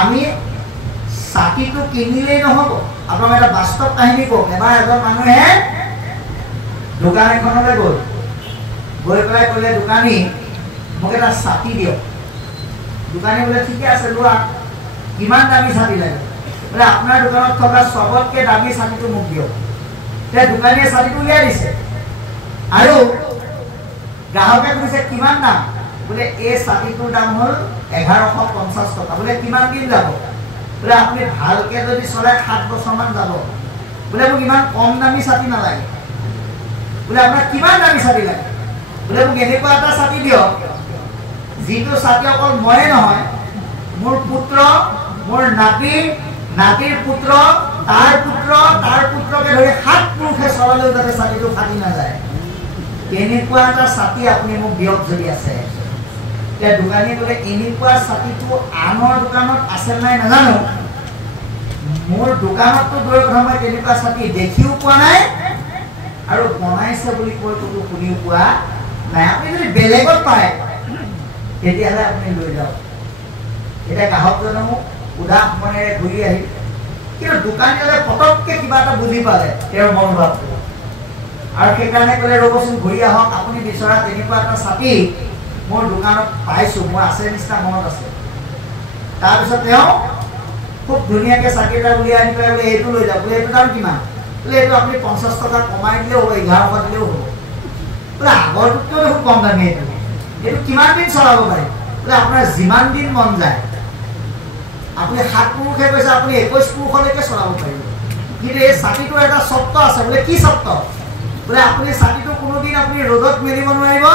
আমি ছাতিটো কিনিলেই নহ'ব আপোনাক এটা বাস্তৱ কাহিনী কওক এবাৰ এজন মানুহে দোকান এখনলৈ গ'ল গৈ পেলাই ক'লে দোকানী মোক এটা ছাতি দিয়ক দোকানী বোলে ঠিকে আছে লোৱা কিমান দামী ছাতি লাগে বোলে আপোনাৰ দোকানত থকা চবতকৈ দামী ছাতিটো মোক দিয়ক তেতিয়া দোকানীয়ে ছাতিটো উলিয়াই দিছে আৰু গ্ৰাহকে কৈছে কিমান দাম বোলে এই ছাতিটোৰ দাম হ'ল 1150 টকা বোলে কিমান দিন যাব বোলে আপুনি ভালকৈ যদি চলে 7 বছৰমান যাব বোলে মোক ইমান কম দামী ছাতি নালাগে বোলে আপোনাক কিমান দামী ছাতি লাগে বোলে মোক এনেকুৱা এটা ছাতি দিয়ক যিটো ছাতি অকল ময়ে নহয় মোৰ পুত্ৰ মোৰ নাতি নাতিৰ পুত্ৰ তাৰ পুত্ৰকে ধৰি 7 পুৰুষে চলালেও যাতে ছাতিটো ফাটি নাযায় এনেকুৱা এটা ছাতি আপুনি মোক দিয়ক যদি আছে এতিয়া দোকানী বোলে এনেকুৱা ছাতিটো আনৰ দোকানত আছে নাই নাজানো মোৰ দোকানততো দূৰৰ কথা মই তেনেকুৱা ছাতি দেখিও পোৱা নাই আৰু বনাইছে বুলি কৈ কোনো শুনিও পোৱা নাই আপুনি যদি বেলেগত পায় তেতিয়াহ'লে আপুনি লৈ যাওক এতিয়া গ্ৰাহকজনে মোক উদাস মনেৰে ঘূৰি আহিল কিন্তু দোকানীজনে পটককৈ কিবা এটা বুজি পালে তেওঁৰ মনোভাৱটো আৰু সেইকাৰণে ক'লে ৰ'বচোন ঘূৰি আহক আপুনি বিচৰা তেনেকুৱা এটা ছাতি মোৰ দোকানত পাইছোঁ, মোৰ আছে নিচিনা মনত আছে। তাৰপিছত তেওঁ খুব ধুনীয়াকৈ চাকি এটা উলিয়াই আনি পেলাই বোলে এইটো লৈ যাওক, বোলে এইটো দাম কিমান, বোলে এইটো আপুনি 50 টকা কমাই দিলেও হ'ব, 1100 দিলেও হ'ব। বোলে আগৰটোতকৈ দেখোন কম দামী এইটো কিমান দিন চলাব পাৰি, বোলে আপোনাৰ যিমান দিন মন যায়। আপুনি 7 পুৰুষে কৈছে আপুনি 21 পুৰুষলৈকে চলাব পাৰিব। কিন্তু এই চাকিটোৰ এটা চৰ্ত আছে, বোলে কি চৰ্ত, বোলে আপুনি চাকিটো কোনোদিন আপুনি ৰ'দত মেলিব নোৱাৰিব,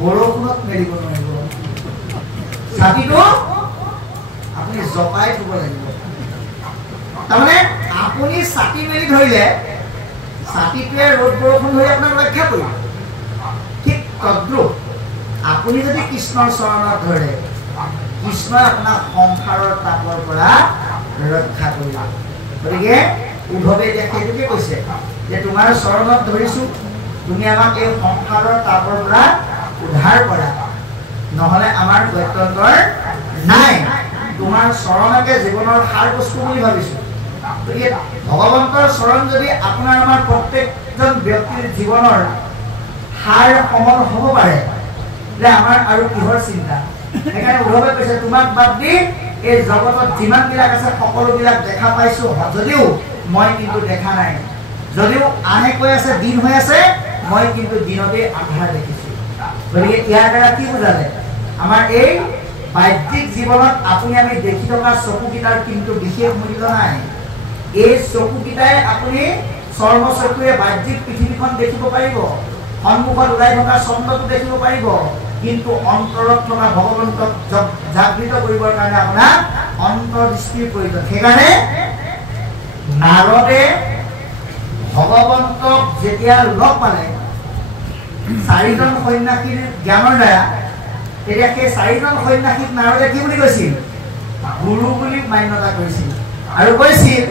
বৰষুণত মেলিব নোৱাৰিব। চাকিটো আপুনি জপাই থব লাগিব। তাৰমানে আপুনি চাকি মেলি ধৰিলে চাকিটোৱে ৰ'দ বৰষুণ ধৰি আপোনাক ৰক্ষা কৰিব। ঠিক তদ্ৰুপ আপুনি যদি কৃষ্ণৰ চৰণত ধৰে, কৃষ্ণই আপোনাক সংসাৰৰ তাপৰ পৰা ৰক্ষা কৰিব। গতিকে উদ্ধৱে এতিয়া সেইটোকে কৈছে যে তোমাৰ চৰণত ধৰিছোঁ, তুমি আমাক এই সংসাৰৰ তাপৰ পৰা উদ্ধাৰ কৰা, নহ'লে আমাৰ গত্যন্তৰ নাই। তোমাৰ চৰণকে জীৱনৰ সাৰ বস্তু বুলি ভাবিছোঁ। গতিকে ভগৱন্তৰ চৰণ যদি আপোনাৰ আমাৰ প্ৰত্যেকজন ব্যক্তিৰ জীৱনৰ সাৰ সমল হ'ব পাৰে, যে আমাৰ আৰু কিহৰ চিন্তা। সেইকাৰণে উদ্ধৱে কৈছে তোমাক বাদ দি এই জগতত যিমানবিলাক আছে সকলোবিলাক দেখা পাইছোঁ, যদিও মই কিন্তু দেখা নাই। যদিও আনে কৈ আছে দিন হৈ আছে, মই কিন্তু দিনতে আন্ধাৰ দেখিছোঁ। গতিকে ইয়াৰ দ্বাৰা কি বুজালে, আমাৰ এই বাহ্যিক জীৱনত আপুনি আমি দেখি থকা চকুকেইটাৰ কিন্তু বিশেষ মূল্য নাই। এই চকুকেইটাই আপুনি চৰ্মচকুৰে বাহ্যিক পৃথিৱীখন দেখিব পাৰিব, সন্মুখত ওলাই থকা চন্দ্ৰটো দেখিব পাৰিব, কিন্তু অন্তৰত থকা ভগৱন্তক জাগৃত কৰিবৰ কাৰণে আপোনাৰ অন্তৰ্দৃষ্টিৰ প্ৰয়োজন। সেইকাৰণে নাৰদে ভগৱন্তক যেতিয়া লগ পালে 4জন সন্যাসীৰ জ্ঞানৰ দ্বাৰা, তেতিয়া সেই 4জন সন্যাসীক নাৰদে কি বুলি কৈছিল, গুৰু বুলি মান্যতা কৰিছিল আৰু কৈছিল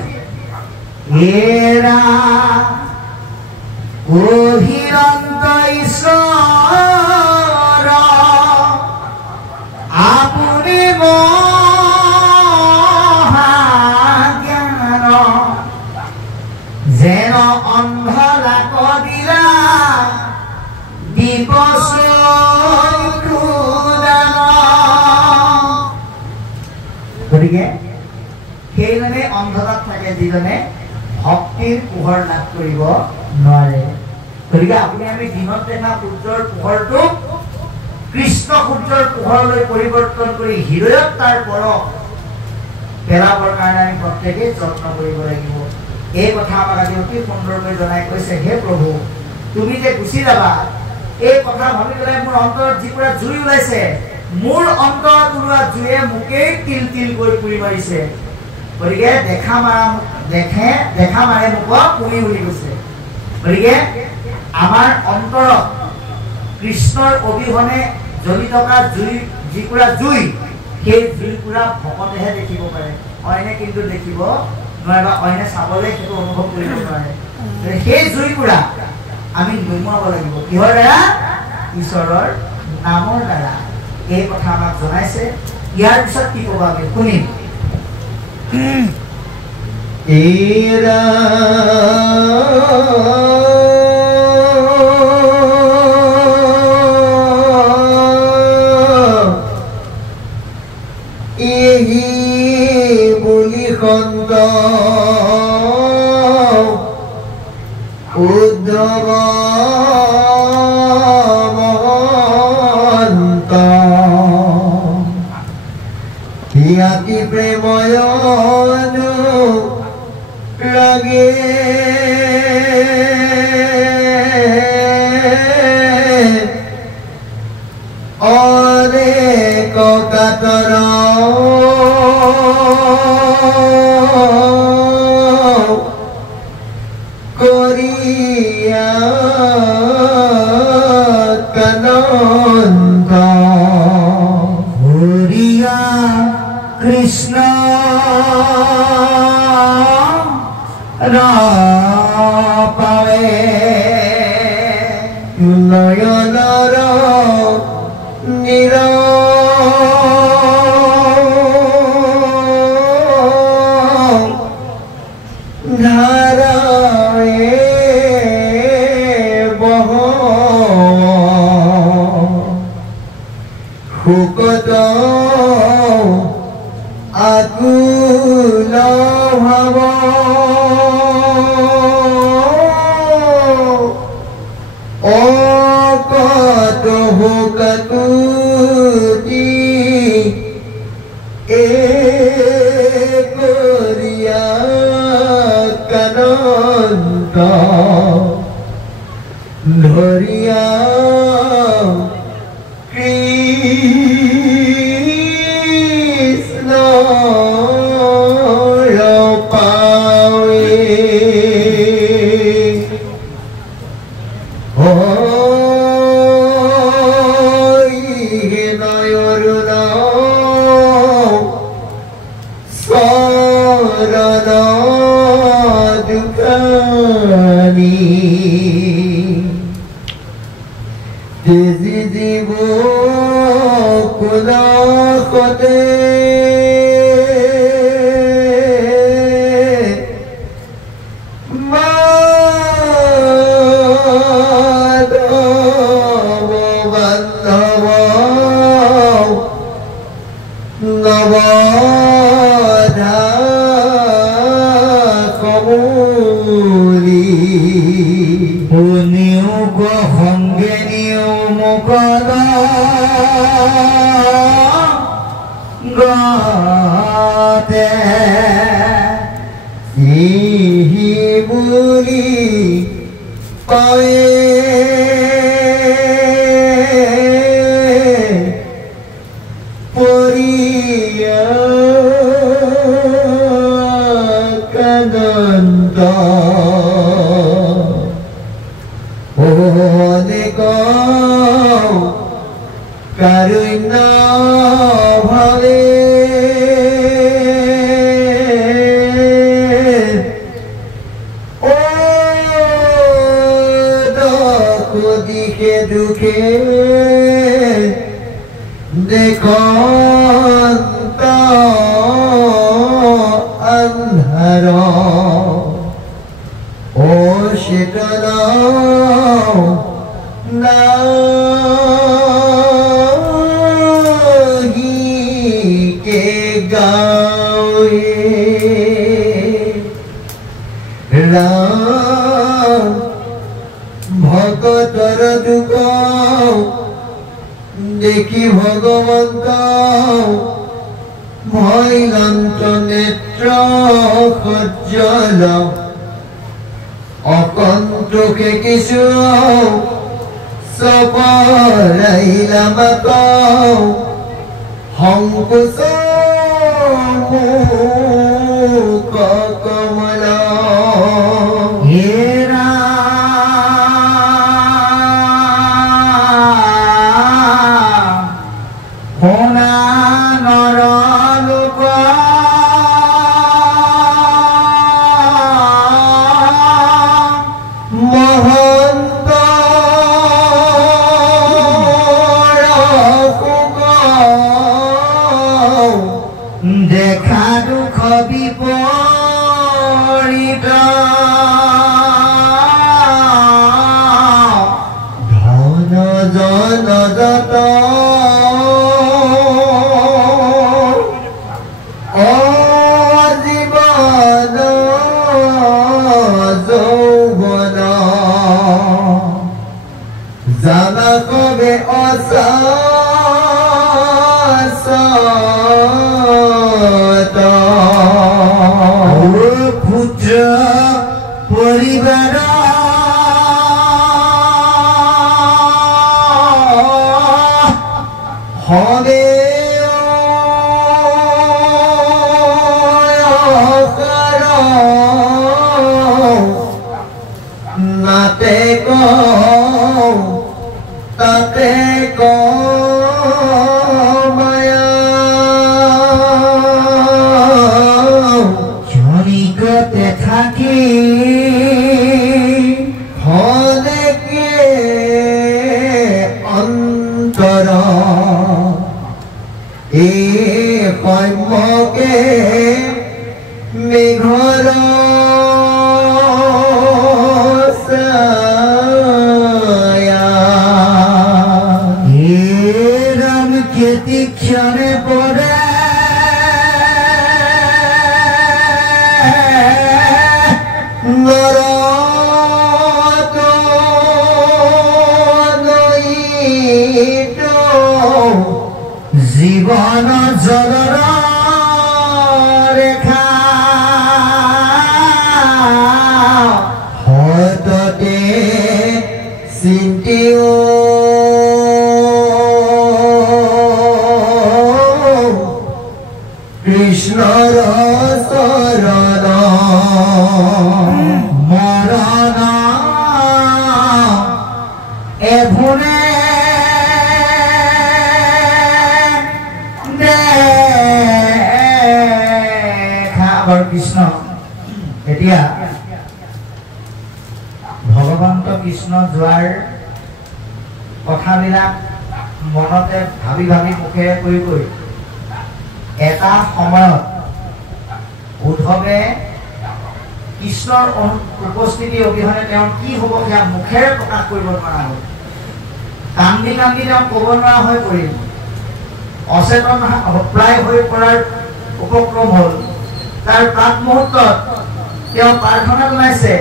এৰা অহিৰন্ত ঈশ্বৰ আপুনি মহাজ্ঞান যেন অন্ধ লাক দিলা গতিকে সেইজনে অন্ধতাত থাকে যিজনে ভক্তিৰ পোহৰ লাভ কৰিব নোৱাৰে। গতিকে আপুনি আমি দিনত দেখা সূৰ্যৰ পোহৰটো কৃষ্ণ সূৰ্যৰ পোহৰলৈ পৰিৱৰ্তন কৰি হৃদয়ত তাৰ পৰশ পেলাবৰ কাৰণে আমি প্ৰত্যেকেই যত্ন কৰিব লাগিব। এই কথা আমাক আজি অতি সুন্দৰকৈ জনাই কৈছে, হে প্ৰভু তুমি যে গুচি যাবা, এই কথা ভাবি পেলাই মোৰ অন্তৰত যিপুৰা জুই ওলাইছে, মোৰ অন্তৰত ওলোৱা জুয়ে মোকেই তিল তিল কৰি পুৰি মাৰিছে। গতিকে দেখা মাৰে মোক পুৰি উৰি গৈছে। গতিকে আমাৰ অন্তৰত কৃষ্ণৰ অবিহনে জ্বলি থকা জুই, যিকুৰা জুই, সেই জুইকুৰা ভকতেহে দেখিব পাৰে, অইনে কিন্তু দেখিব নোৱাৰে বা অইনে চাবলৈ সেইটো অনুভৱ কৰিব নোৱাৰে। সেই জুইকুৰা আমি নুমুৱাব লাগিব, কিহৰ দ্বাৰা, ঈশ্বৰৰ নামৰ দ্বাৰা। এই কথা আমাক জনাইছে। ইয়াৰ পিছত কি ক'ব আমি শুনিম। এৰা এহি বুলি সন্ত উদ্ধৱ মহন্ত হিয়াতি প্ৰেময় লাগে অনেক কাতৰ কৰিয়া কানন্দ হৰিয়া কৃষ্ণ পাৱে নয়নৰ নিৰ ধাৰায়ে বহ সুকত আকুল ভাব অকত কাকুতি কৰিয়া কানন্ত ধৰিয়া কৃষ্ণ পাৱে নয়ন শরণ দুখানি তেজি জীব কুলতে মাধব বান্ধব নবধা কমলি নিয়োগ সংগে নিয়মকদ গতে সিহি বুলি কয়ে পৰিয়া কানন্ত অনেক কাৰুণ্য ভাৱে দিশে দুখে দেখন্ত আন্ধাৰ ও শীতল নাহি কে গাৱে ৰাম ভকতৰ দুখ দেখি ভগবন্ত ভৈলন্ত নেত্ৰ সজ্জল অকন্তকে কিছু চপৰাইলা মাত সংকোচ মুখ কমল হেৰা শুনা নৰ লোক মহন্ত দেখা দুখ বিপৰীত ধন জন যত অজীৱন যৌৱন জানা কবে অসাসত পুত্ৰ পৰিবাৰ হবে নাতে তাতে মায়া ক্ষণিকতে থাকি হলেকে অন্তৰ এই সম্যকে মেঘৰ ছায়া ক্ষণে পৰে জীবন জলৰ ৰেখা হততে চিন্তিও কৃষ্ণৰ চৰণ মৰণ এভুনে কৃষ্ণ এতিয়া ভগৱন্ত কৃষ্ণ যোৱাৰ কথাবিলাক মনতে ভাবি ভাবি মুখেৰে কৈ কৈ এটা সময়ত উদ্ধৱে কৃষ্ণৰ উপস্থিতি অবিহনে তেওঁ কি হ'ব সেয়া মুখেৰে প্ৰকাশ কৰিব নোৱাৰা হ'ল কান্দি কান্দি তেওঁ ক'ব নোৱাৰা হৈ পৰিল অচেতন প্ৰায় হৈ পৰাৰ উপক্ৰম হ'ল তাৰ প্ৰাক মুহূৰ্তত তেওঁ প্ৰাৰ্থনা জনাইছে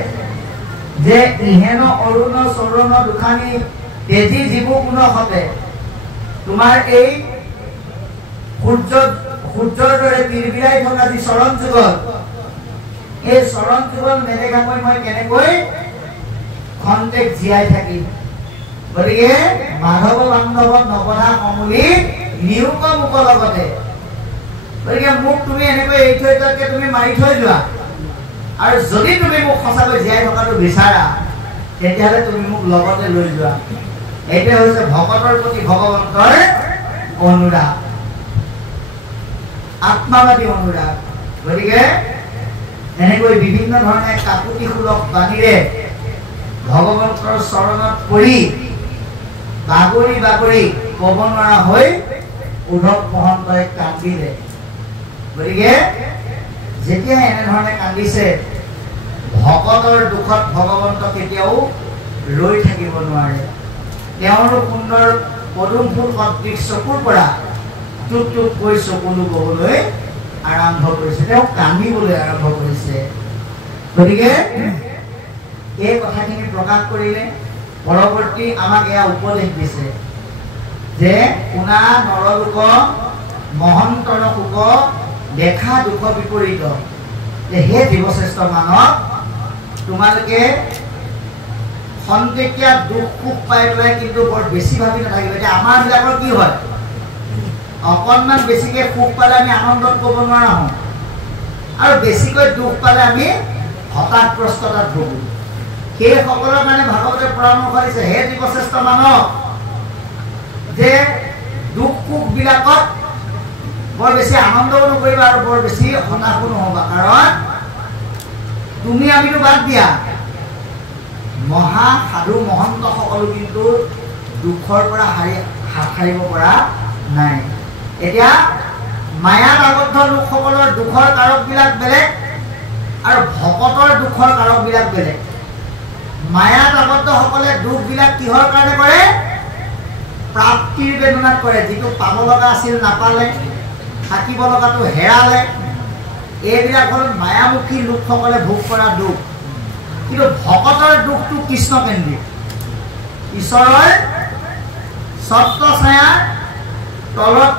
যে ইহেন অৰুণ চৰণ দুখানি তেজি জীবু পুনঃতে তোমাৰ এই সূৰ্যৰ দৰে বিৰবিৰাই থকা যি চৰণ যুগল এই চৰণ যুগল নেদেখাকৈ মই কেনেকৈ খন্তেক জীয়াই থাকিম গতিকে মাধৱ বান্ধৱ নৱধা সমুলি নিয়োগ মুখ লগতে গতিকে মোক তুমি এনেকৈ এৰি থৈ যোৱাতকৈ তুমি মাৰি থৈ যোৱা আৰু যদি তুমি মোক সঁচাকৈ জীয়াই থকাটো বিচাৰা তেতিয়াহ'লে তুমি মোক লগতে লৈ যোৱা এইটোৱে হৈছে ভকতৰ প্ৰতি ভগৱন্তৰ অনুৰাগ আত্মাবাদী অনুৰাগ গতিকে এনেকৈ বিভিন্ন ধৰণে কাকুতি সুলভ বাণীৰে ভগৱন্তৰ চৰণত পৰি বাগৰি বাগৰি ক'ব নোৱাৰা হৈ উদ্ধৱ মহন্তই কান্দিলে গতিকে যেতিয়া এনেধৰণে কান্দিছে ভকতৰ দুখত ভগৱন্ত কেতিয়াও ৰৈ থাকিব নোৱাৰে তেওঁৰ সুন্দৰ পদুম ফুল সদৃশ চকুৰ পৰা টুপ টুপকৈ চকুলো ববলৈ আৰম্ভ কৰিছে তেওঁ কান্দিবলৈ আৰম্ভ কৰিছে গতিকে এই কথাখিনি প্ৰকাশ কৰিলে পৰৱৰ্তী আমাক এয়া উপদেশ দিছে যে শুনা নৰলোক মহন্তৰ শোক দেখা দুখ বিপৰীত যে হে জীৱশ্ৰেষ্ঠ মানৱ তোমালোকে খন্তেকীয়া দুখ সুখ পাই পেলাই কিন্তু বৰ বেছি ভাবি নাথাকিব এতিয়া আমাৰ বিলাকৰ কি হয় অকণমান বেছিকৈ সুখ পালে আমি আনন্দত ক'ব নোৱাৰা হওঁ আৰু বেছিকৈ দুখ পালে আমি হতাশগ্ৰস্ততাত ভোগোঁ সেইসকলৰ কাৰণে ভাগৱতে পৰামৰ্শ দিছে হে জীৱশ্ৰেষ্ঠ মানৱ যে দুখ সুখবিলাকত বৰ বেছি আনন্দও নকৰিবা আৰু বৰ বেছি হতাশো নহ'বা কাৰণ তুমি আমিতো বাদ দিয়া মহা সাধু মহন্ত সকলো কিন্তু দুখৰ পৰা হাত সাৰিব পৰা নাই এতিয়া মায়াত আবদ্ধ লোকসকলৰ দুখৰ কাৰকবিলাক বেলেগ আৰু ভকতৰ দুখৰ কাৰকবিলাক বেলেগ মায়াত আবদ্ধসকলে দুখবিলাক কিহৰ কাৰণে কৰে প্ৰাপ্তিৰ বেদনাত কৰে যিটো পাব লগা আছিল নাপালে থাকিব লগাটো হেৰালে এইবিলাক হ'ল মায়ামুখী লোকসকলে ভোগ কৰা দুখ কিন্তু ভকতৰ দুখটো কৃষ্ণকেন্দ্ৰিক ঈশ্বৰৰ ছত্ৰ ছায়াৰ তলত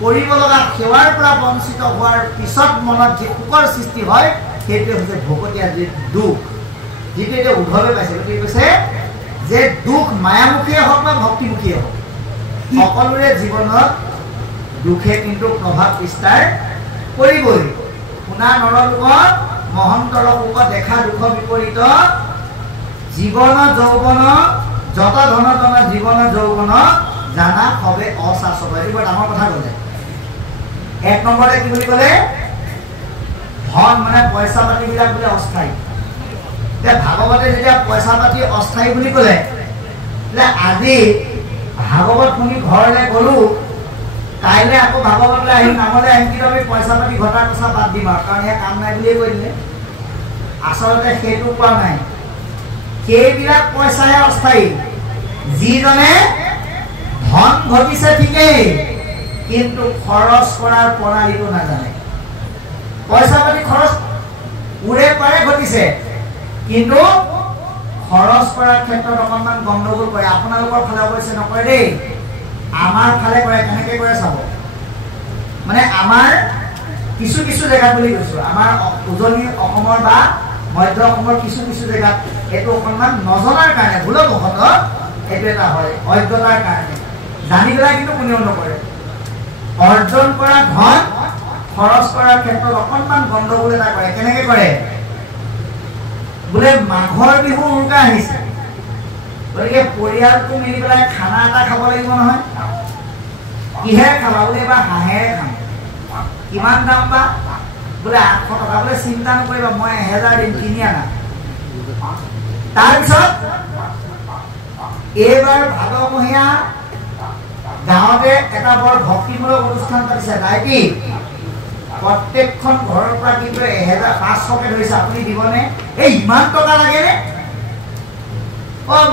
কৰিব লগা সেৱাৰ পৰা বঞ্চিত হোৱাৰ পিছত মনত যি শোকৰ সৃষ্টি হয় সেইটোৱে হৈছে ভকতীয়া যি দুখ যিটো এতিয়া উদ্ধৱে পাইছে গতিকে কৈছে যে দুখ মায়ামুখীয়ে হওক বা ভক্তিমুখীয়ে হওক সকলোৰে জীৱনত দুখে কিন্তু প্ৰভাৱ বিস্তাৰ কৰিবই শুনা নৰলোক মহন্তৰ শোক দেখা দুখ বিপৰীত জীৱন যৌৱন যত ধন ধন জীৱন যৌৱন জানা সবে অশাশ্বত এইটো বৰ ডাঙৰ কথা ক'লে এক নম্বৰতে কি বুলি ক'লে ধন মানে পইচা পাতিবিলাক বোলে অস্থায়ী এতিয়া ভাগৱতে যেতিয়া পইচা পাতি অস্থায়ী বুলি ক'লে আজি ভাগৱত শুনি ঘৰলৈ গ'লো কাইলৈ আকৌ ভাগৱতলৈ আহিম নামলৈ আহিম কিন্তু আমি পইচা পাতি ঘটাৰ কথা বাদ দিম আৰু কাৰণ সেয়া কাম নাই বুলিয়ে কৈ দিলে আচলতে সেইটো কোৱা নাই সেইবিলাক পইচাহে অস্থায়ী যিজনে ধন ঘটিছে ঠিকেই কিন্তু খৰচ কৰাৰ প্ৰণালীটো নাজানে। পইচা পাতি খৰচ উৰে পাৰে ঘটিছে, কিন্তু খৰচ কৰাৰ ক্ষেত্ৰত অকণমান গণ্ডগোল কৰে। আপোনালোকৰ ফালে অৱশ্যে নকৰে দেই, আমাৰ ফালে কৰে। কেনেকৈ কৰে চাব। মানে আমাৰ কিছু কিছু জেগাত বুলি কৈছোঁ, আমাৰ উজনি অসমৰ বা মধ্য অসমৰ কিছু কিছু জেগাত এইটো অকণমান নজনাৰ কাৰণে, ভুলবশতঃ এইটো এটা হয়, অজ্ঞতাৰ কাৰণে। জানি পেলাই কিন্তু কোনেও নকৰে। অৰ্জন কৰা ধন খৰচ কৰাৰ ক্ষেত্ৰত অকণমান গণ্ডগোল এটা কৰে। কেনেকৈ কৰে? বোলে মাঘৰ বিহু উৰুকা আহিছে, গতিকে পৰিয়ালটো মিলি পেলাই খানা এটা খাব লাগিব নহয়। কিহেৰে খাবা? বোলে এইবাৰ হাঁহেৰে খাম। কিমান দাম বা? বোলে 800 টকা। বোলে চিন্তা নকৰিবা, মই 1000 দিম, কিনি আনা। তাৰপিছত এইবাৰ ভাদমহীয়া গাঁৱতে এটা বৰ ভক্তিমূলক অনুষ্ঠান পাতিছে। দাইটি প্ৰত্যেকখন ঘৰৰ পৰা কিন্তু 1500কে ধৰিছে। আপুনি দিবনে? এই ইমান টকা লাগেনে?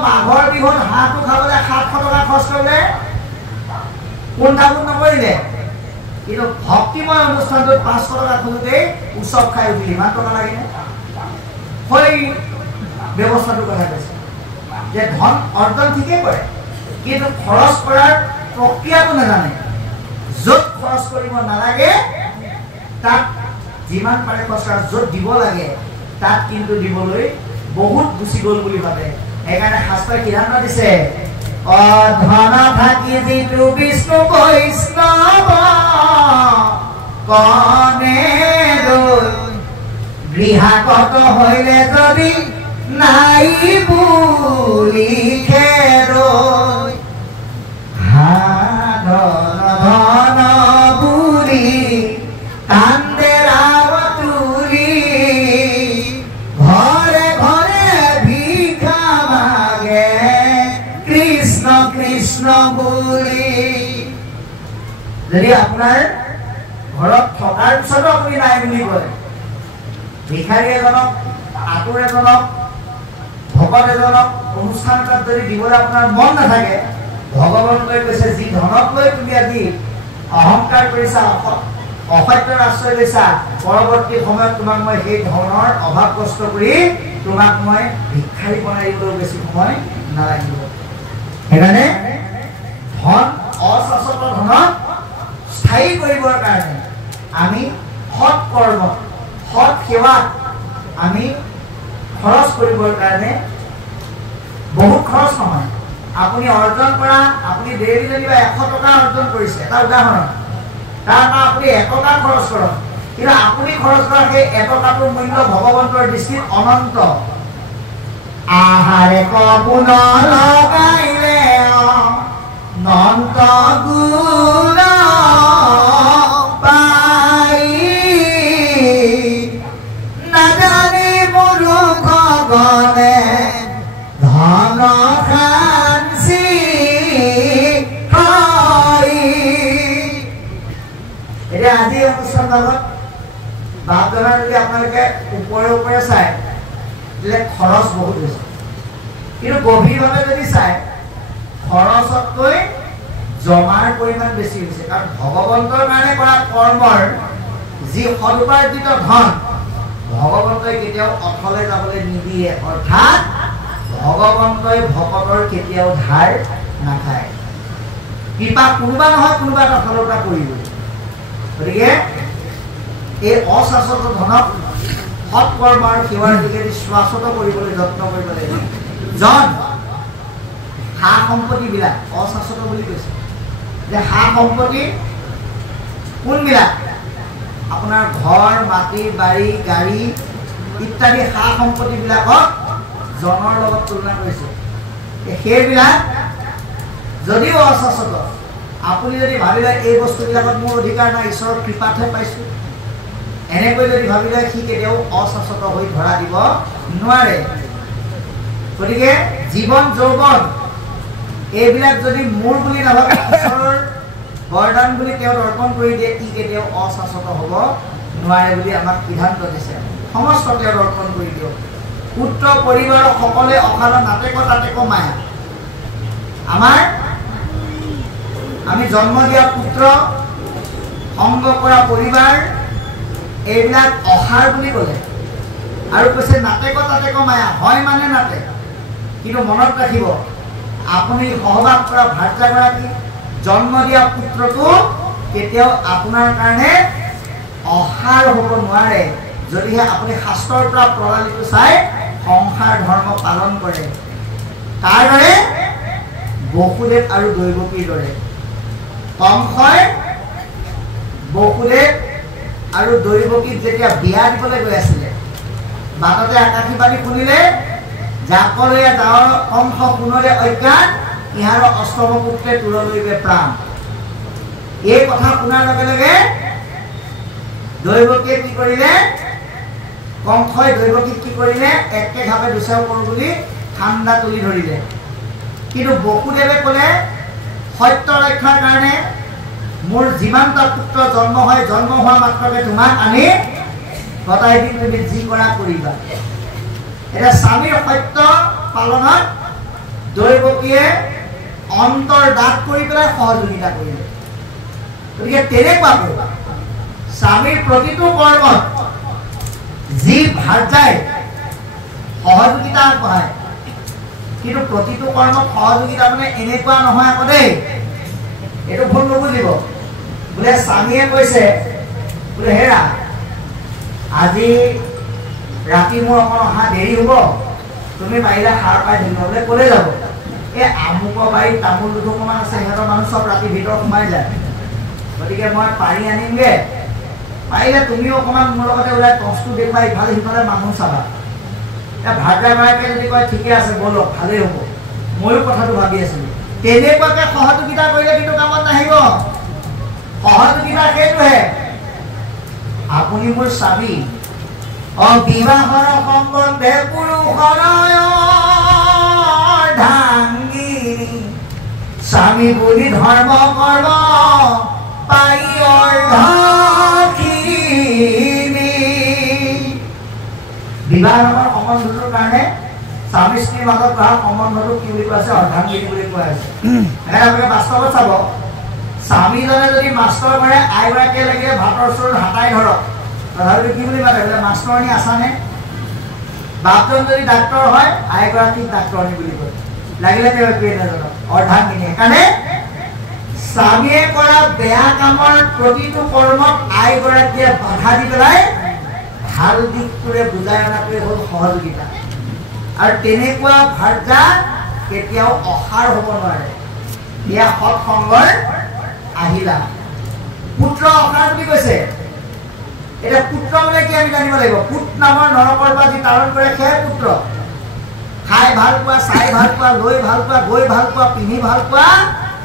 মাঘৰ বিহুত হাঁহটো খাবলৈ 700 টকা খৰচ কৰিলে কোনঠাবোৰ নকৰিলে, কিন্তু ভক্তিময় অনুষ্ঠানটোত 500 টকা খোজোতেই উৎসৱ খাই উঠিল। ইমান টকা লাগেনে? সেই ব্যৱস্থাটোৰ কথা কৈছে যে ধন অৰ্জন ঠিকেই কৰে, কিন্তু খৰচ কৰাৰ প্ৰক্ৰিয়াটো নাজানে। য'ত খৰচ কৰিব নালাগে তাত যিমান পাৰে খৰচ কৰা, য'ত দিব লাগে তাত কিন্তু দিবলৈ বহুত গুচি গ'ল বুলি ভাবে। সেইকাৰণে শাস্ত্ৰই সিদ্ধান্ত দিছে, ধন থাকি যিটো বিষ্ণু বৈষ্ণৱ কণে গৃহাগত হইলে যদি নাই বুলি খেৰৈ ধন বুলি কান্দে ৰাৱতুলি ঘৰে ঘৰে ভিক্ষা মাগে কৃষ্ণ কৃষ্ণ বুলি। যদি আপোনাৰ ঘৰত থকাৰ পিছতো আপুনি নাই বুলি কয়, ভিক্ষাৰী এজনক, আতুৰ এজনক, ভকত এজনক অনুষ্ঠান এটাত যদি দিবলৈ আপোনাৰ মন নাথাকে, ভগৱানলৈ কৈছে যি ধনক লৈ তুমি আজি অহংকাৰ কৰিছা, অসত্যৰ আশ্ৰয় লৈছা, পৰৱৰ্তী সময়ত তোমাক মই সেই ধনৰ অভাৱ কষ্ট কৰি তোমাক মই ভিক্ষাৰী বনাই দিবলৈ বেছি সময় নালাগিব। সেইকাৰণে ধন অশাশ্বত ধনক স্থায়ী কৰিবৰ কাৰণে আমি সৎ কৰ্ম, সৎ সেৱাত আমি খৰচ কৰিবৰ কাৰণে বহুত খৰচ নহয়। আপুনি অৰ্জন কৰা, আপুনি ডেইলি যেনিবা 100 টকা অৰ্জন কৰিছে, এটা উদাহৰণ, তাৰ পৰা আপুনি 1 টকা খৰচ কৰক, কিন্তু আপুনি খৰচ কৰা সেই 1 টকাটোৰ মূল্য ভগৱন্তৰ দৃষ্টিত অনন্ত। আহাৰে কপুন লগাইলে অনন্ত গুণ পাই, নাজানি মূৰ্খ গণে ধন খান্সি হয়। এতিয়া আজি অনুষ্ঠান ভাগত বাপজনা যদি আপোনালোকে ওপৰে ওপৰে চাই দিলে খৰচ বহুত হৈছে, কিন্তু গভীৰভাৱে যদি চাই খৰচতকৈ জমাৰ পৰিমাণ বেছি হৈছে। কাৰণ ভগৱন্তৰ কাৰণে কৰা কৰ্মৰ যি সদুপাৰ্জিত ধন ভগৱন্তই কেতিয়াও অথলে যাবলৈ নিদিয়ে, অৰ্থাৎ ভগৱন্তই ভকতৰ কেতিয়াও ধাৰ নাখায়। কৃপা কোনোবা নহয় কোনোবা এটা ফালৰ পৰা কৰিবই। গতিকে এই অশাশ্বত ধনক সৎ কৰ্ম আৰু সেৱাৰ যোগেদি শাশ্বত কৰিবলৈ যত্ন কৰিব লাগিব। জন সা সম্পত্তিবিলাক অশাশ্বত বুলি কৈছে যে সা সম্পত্তি কোনবিলাক? আপোনাৰ ঘৰ, মাটি, বাৰী, গাড়ী ইত্যাদি সা সম্পত্তিবিলাকক জনৰ লগত তুলনা কৰিছে। সেইবিলাক যদিও অশাশ্বত, আপুনি যদি ভাবিলে এই বস্তুবিলাকত মোৰ অধিকাৰ নাই, ঈশ্বৰৰ কৃপাতহে পাইছোঁ, এনেকৈ যদি ভাবিলে সি কেতিয়াও অশাশ্বত হৈ ধৰা দিব নোৱাৰে। গতিকে জীৱন, যৌৱন এইবিলাক যদি মোৰ বুলি নাভাবে, ঈশ্বৰৰ বৰদান বুলি তেওঁ অৰ্পণ কৰি দিয়ে, ই কেতিয়াও অশাশ্বত হ'ব নোৱাৰে বুলি আমাক সিদ্ধান্ত দিছে। সমস্ত তেওঁ অৰ্পণ কৰি দিয়ক। পুত্ৰ পৰিবাৰৰ সকলে অকাল নাটেক তাটেক মায়া। আমি জন্ম দিয়া পুত্ৰ সংগ কৰা পৰিবাৰ এইবিলাক অসাৰ বুলি ক'লে আৰু কৈছে নাটেক তাতেক মায়া হয় মানে নাটে কিন্তু মনত ৰাখিব আপুনি সহবাস কৰা ভাৰ্যাগৰাকী জন্ম দিয়া পুত্ৰটো কেতিয়াও আপোনাৰ কাৰণে অসাৰ হ'ব নোৱাৰে যদিহে আপুনি শাস্ত্ৰৰ পৰা প্ৰণালীটো চাই সংসাৰ ধৰ্ম পালন কৰে তাৰ দৰে বসুদেৱ আৰু দৈৱকীৰ দৰে কংসই বসুদেৱ আৰু দৈৱকীক যেতিয়া বিয়া দিবলৈ গৈ আছিলে বাটতে আকাশীবাণী শুনিলে জাকলৈয়া গাঁৱৰ কংস পুনৰে অজ্ঞান ইহাৰ অষ্টম পুত্ৰে তুললৈবে প্ৰাণ এই কথা শুনাৰ লগে লগে দৈৱকীয়ে কি কৰিলে কংসই দৈৱকীক কি কৰিলে একেভাৱে দুচাও কৰোঁ বুলি ঠাণ্ডা তুলি ধৰিলে কিন্তু বসুদেৱে ক'লে সত্য ৰক্ষাৰ কাৰণে মোৰ যিমানটা পুত্ৰ জন্ম হয় জন্ম হোৱা মাত্ৰকে তোমাক আনি গতাই দিম তুমি যি কৰা কৰিবা এটা স্বামীৰ সত্য পালনত দৈৱকীয়ে অন্তৰ দাঁত কৰি পেলাই সহযোগিতা কৰিলে গতিকে তেনেকুৱাকৈ স্বামীৰ প্ৰতিটো কৰ্মত যি ভাৰ্যাই সহযোগিতা আগবঢ়ায় কিন্তু প্ৰতিটো কৰ্মত সহযোগিতা মানে এনেকুৱা নহয় আকৌ দেই এইটো ভুল নুবুজিব বোলে স্বামীয়ে কৈছে বোলে হেৰা আজি ৰাতি মোৰ অকণ অহা দেৰি হ'ব তুমি পাৰিলে সাৰ পাই থাকিব বোলে ক'লে যাব এই আমুকৰ বাৰীত তামোল দুটুকমান আছে সিহঁতৰ মানুহ চব ৰাতি ভিতৰত সোমাই যায় গতিকে মই পাৰি আনিমগৈ পাৰিলে তুমিও অকণমান মোৰ লগতে ওলাই টচটো দেখুৱাই ইফালে সিফালে মানুহ চাবা এতিয়া ভাৰ্যাগৰাকীয়ে যদি কয় ঠিকে আছে ব'লক ভালেই হ'ব ময়ো কথাটো ভাবি আছিলোঁ তেনেকুৱাকৈ সহযোগিতা কৰিলে কিন্তু কামত নাহিব সহযোগিতা সেইটোহে আপুনি মোৰ স্বামী বিবাহৰ সম্বন্ধে পুৰুষৰ ধাংগিনী স্বামী বুলি ধৰ্ম কৰ্ম পাই বিবাহ নামৰ সম্বন্ধটোৰ কাৰণে স্বামী স্ত্ৰীৰ মাজত হোৱা সম্বন্ধটো কি বুলি কোৱা আছে অৰ্ধাংগিনী বুলি কোৱা হৈছে আপোনালোকে বাস্তৱত চাব স্বামীজনে যদি মাষ্টৰ কৰে আইগৰাকীয়ে লাগিলে ভাতৰ চোৰ হাতাই ধৰক তথাপিতো কি বুলি মাতে বোলে মাষ্টৰণী আছানে বাপজন যদি ডাক্তৰ হয় আইগৰাকীক ডাক্তৰণী বুলি কয় লাগিলে তেওঁ একোৱে নাজানক অৰ্ধাংগিনী সেইকাৰণে স্বামীয়ে কৰা বেয়া কামৰ প্ৰতিটো কৰ্মত আইগৰাকীয়ে বাধা দি পেলাই ভাল দিশটোৰে বুজাই অনাটোৱে হ'ল সহযোগিতা আৰু তেনেকুৱা ভাৰ্যা কেতিয়াও অসাৰ হ'ব নোৱাৰে এয়া সৎসংগৰ আহিলা পুত্ৰ অসাৰ বুলি কৈছে এটা পুত্ৰ মানে কি আমি জানিব লাগিব পুত নামৰ নৰকৰ পৰা যি তাৰণ কৰে সেয়াই পুত্ৰ খাই ভাল পোৱা চাই ভাল পোৱা লৈ ভাল পোৱা গৈ ভাল পোৱা পিন্ধি ভাল পোৱা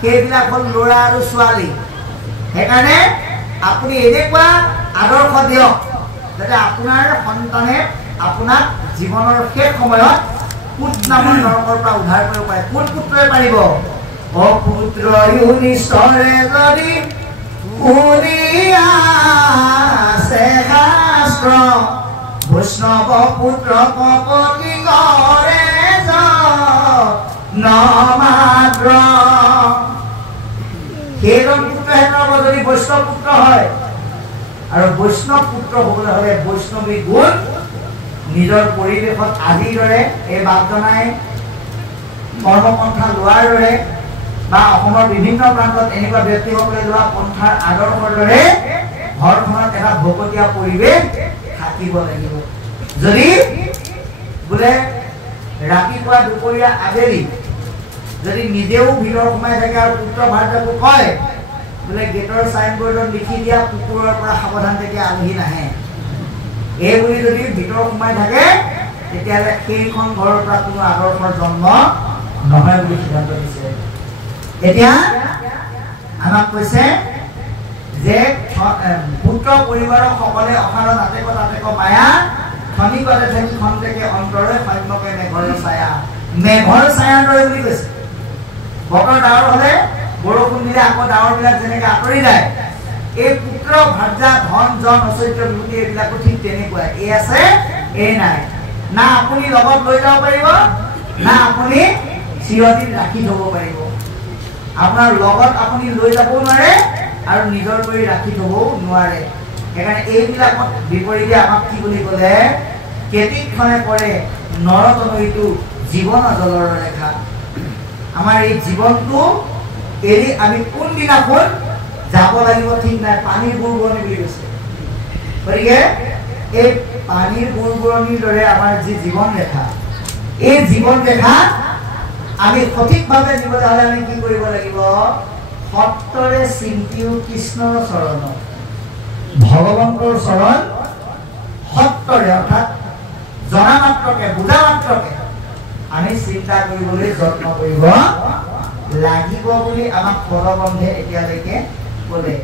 সেইবিলাক হ'ল ল'ৰা আৰু ছোৱালী সেইকাৰণে আপুনি এনেকুৱা আদৰ্শ দিয়ক যাতে আপোনাৰ সন্তানে আপোনাক জীৱনৰ শেষ সময়ত পুত নামৰ নৰকৰ পৰা উদ্ধাৰ কৰিব পাৰে কোন পুত্ৰই পাৰিব অপুত্ৰ ইউনিষ্টৰে যদি শুনিয়াছে শাস্ত্ৰ বৈষ্ণৱ পুত্ৰ কপতি কৰে নমাত্ৰ সেইজন পুত্ৰহেঁতৰ যদি বৈষ্ণৱ পুত্ৰ হয় আৰু বৈষ্ণৱ পুত্ৰ হ'বলৈ হ'লে বৈষ্ণৱী গুণ নিজৰ পৰিৱেশত আজিৰ দৰে এই বাপজনাই কৰ্মপন্থা লোৱাৰ দৰে বা অসমৰ বিভিন্ন প্ৰান্তত এনেকুৱা ব্যক্তিসকলে লোৱা পন্থাৰ আদৰ্শৰ দৰে ঘৰখনত এটা ভকতীয়া পৰিৱেশ থাকিব লাগিব যদি বোলে ৰাতিপুৱা দুপৰীয়া আবেলি যদি নিজেও ভিতৰ সোমাই থাকে আৰু পুত্ৰ ভাৰ্যাকো কয় বোলে গেটৰ চাইনবোৰ্ডত লিখি দিয়া কুকুৰৰ পৰা সাৱধান তেতিয়া আলহী নাহে এই বুলি যদি ভিতৰ সোমাই থাকে তেতিয়াহ'লে সেইখন ঘৰৰ পৰা কোনো আদৰ্শৰ জন্ম নহয় বুলি সিদ্ধান্ত দিছে এতিয়া আমাক কৈছে যে পুত্ৰ পৰিবাৰৰ সকলে অসাৰৰ নাটেক তাতেক মায়া খনিকতে থাকি খন্তেকে অন্তৰে সৈম্যকে মেঘৰ ছায়া মেঘৰ ছায়াৰ দৰে বুলি কৈছে বতৰ ডাৱৰ হ'লে বৰষুণ দিলে আকৌ ডাৱৰবিলাক যেনেকৈ আঁতৰি যায় এই পুত্ৰ ভাৰ্যা ধন জন ঐশ্বৰ্য বিভূতি এইবিলাকো ঠিক তেনেকুৱাই এই আছে এই নাই না আপুনি লগত লৈ যাব পাৰিব না আপুনি চিৰদিন ৰাখি থ'ব পাৰিব আপোনাৰ লগত আপুনি লৈ যাবও নোৱাৰে আৰু নিজৰ কৰি ৰাখি থ'বও নোৱাৰে। সেইকাৰণে এইবিলাকত বিপৰীতে আমাক কি বুলি ক'লে, কেতিক্ষণে পৰে নৰতনয়িতো জীৱন জলৰ ৰেখা। আমাৰ এই জীৱনটো এৰি আমি কোনদিনাখন যাব লাগিব ঠিক নাই, পানীৰ বুৰবুৰণি বুলি কৈছে। গতিকে এই পানীৰ বুৰবুৰণিৰ দৰে আমাৰ যি জীৱন ৰেখা, এই জীৱন ৰেখা আমি সঠিকভাৱে নিবলৈ হ'লে আমি কি কৰিব লাগিব, সত্তৰে চিন্তিও কৃষ্ণৰ চৰণ, ভগৱন্তৰ চৰণ সত্তৰে, অৰ্থাৎ জনা মাত্ৰকে বুজা মাত্ৰকে আমি চিন্তা কৰিবলৈ যত্ন কৰিব লাগিব বুলি আমাক পদবন্ধে এতিয়ালৈকে ক'লে।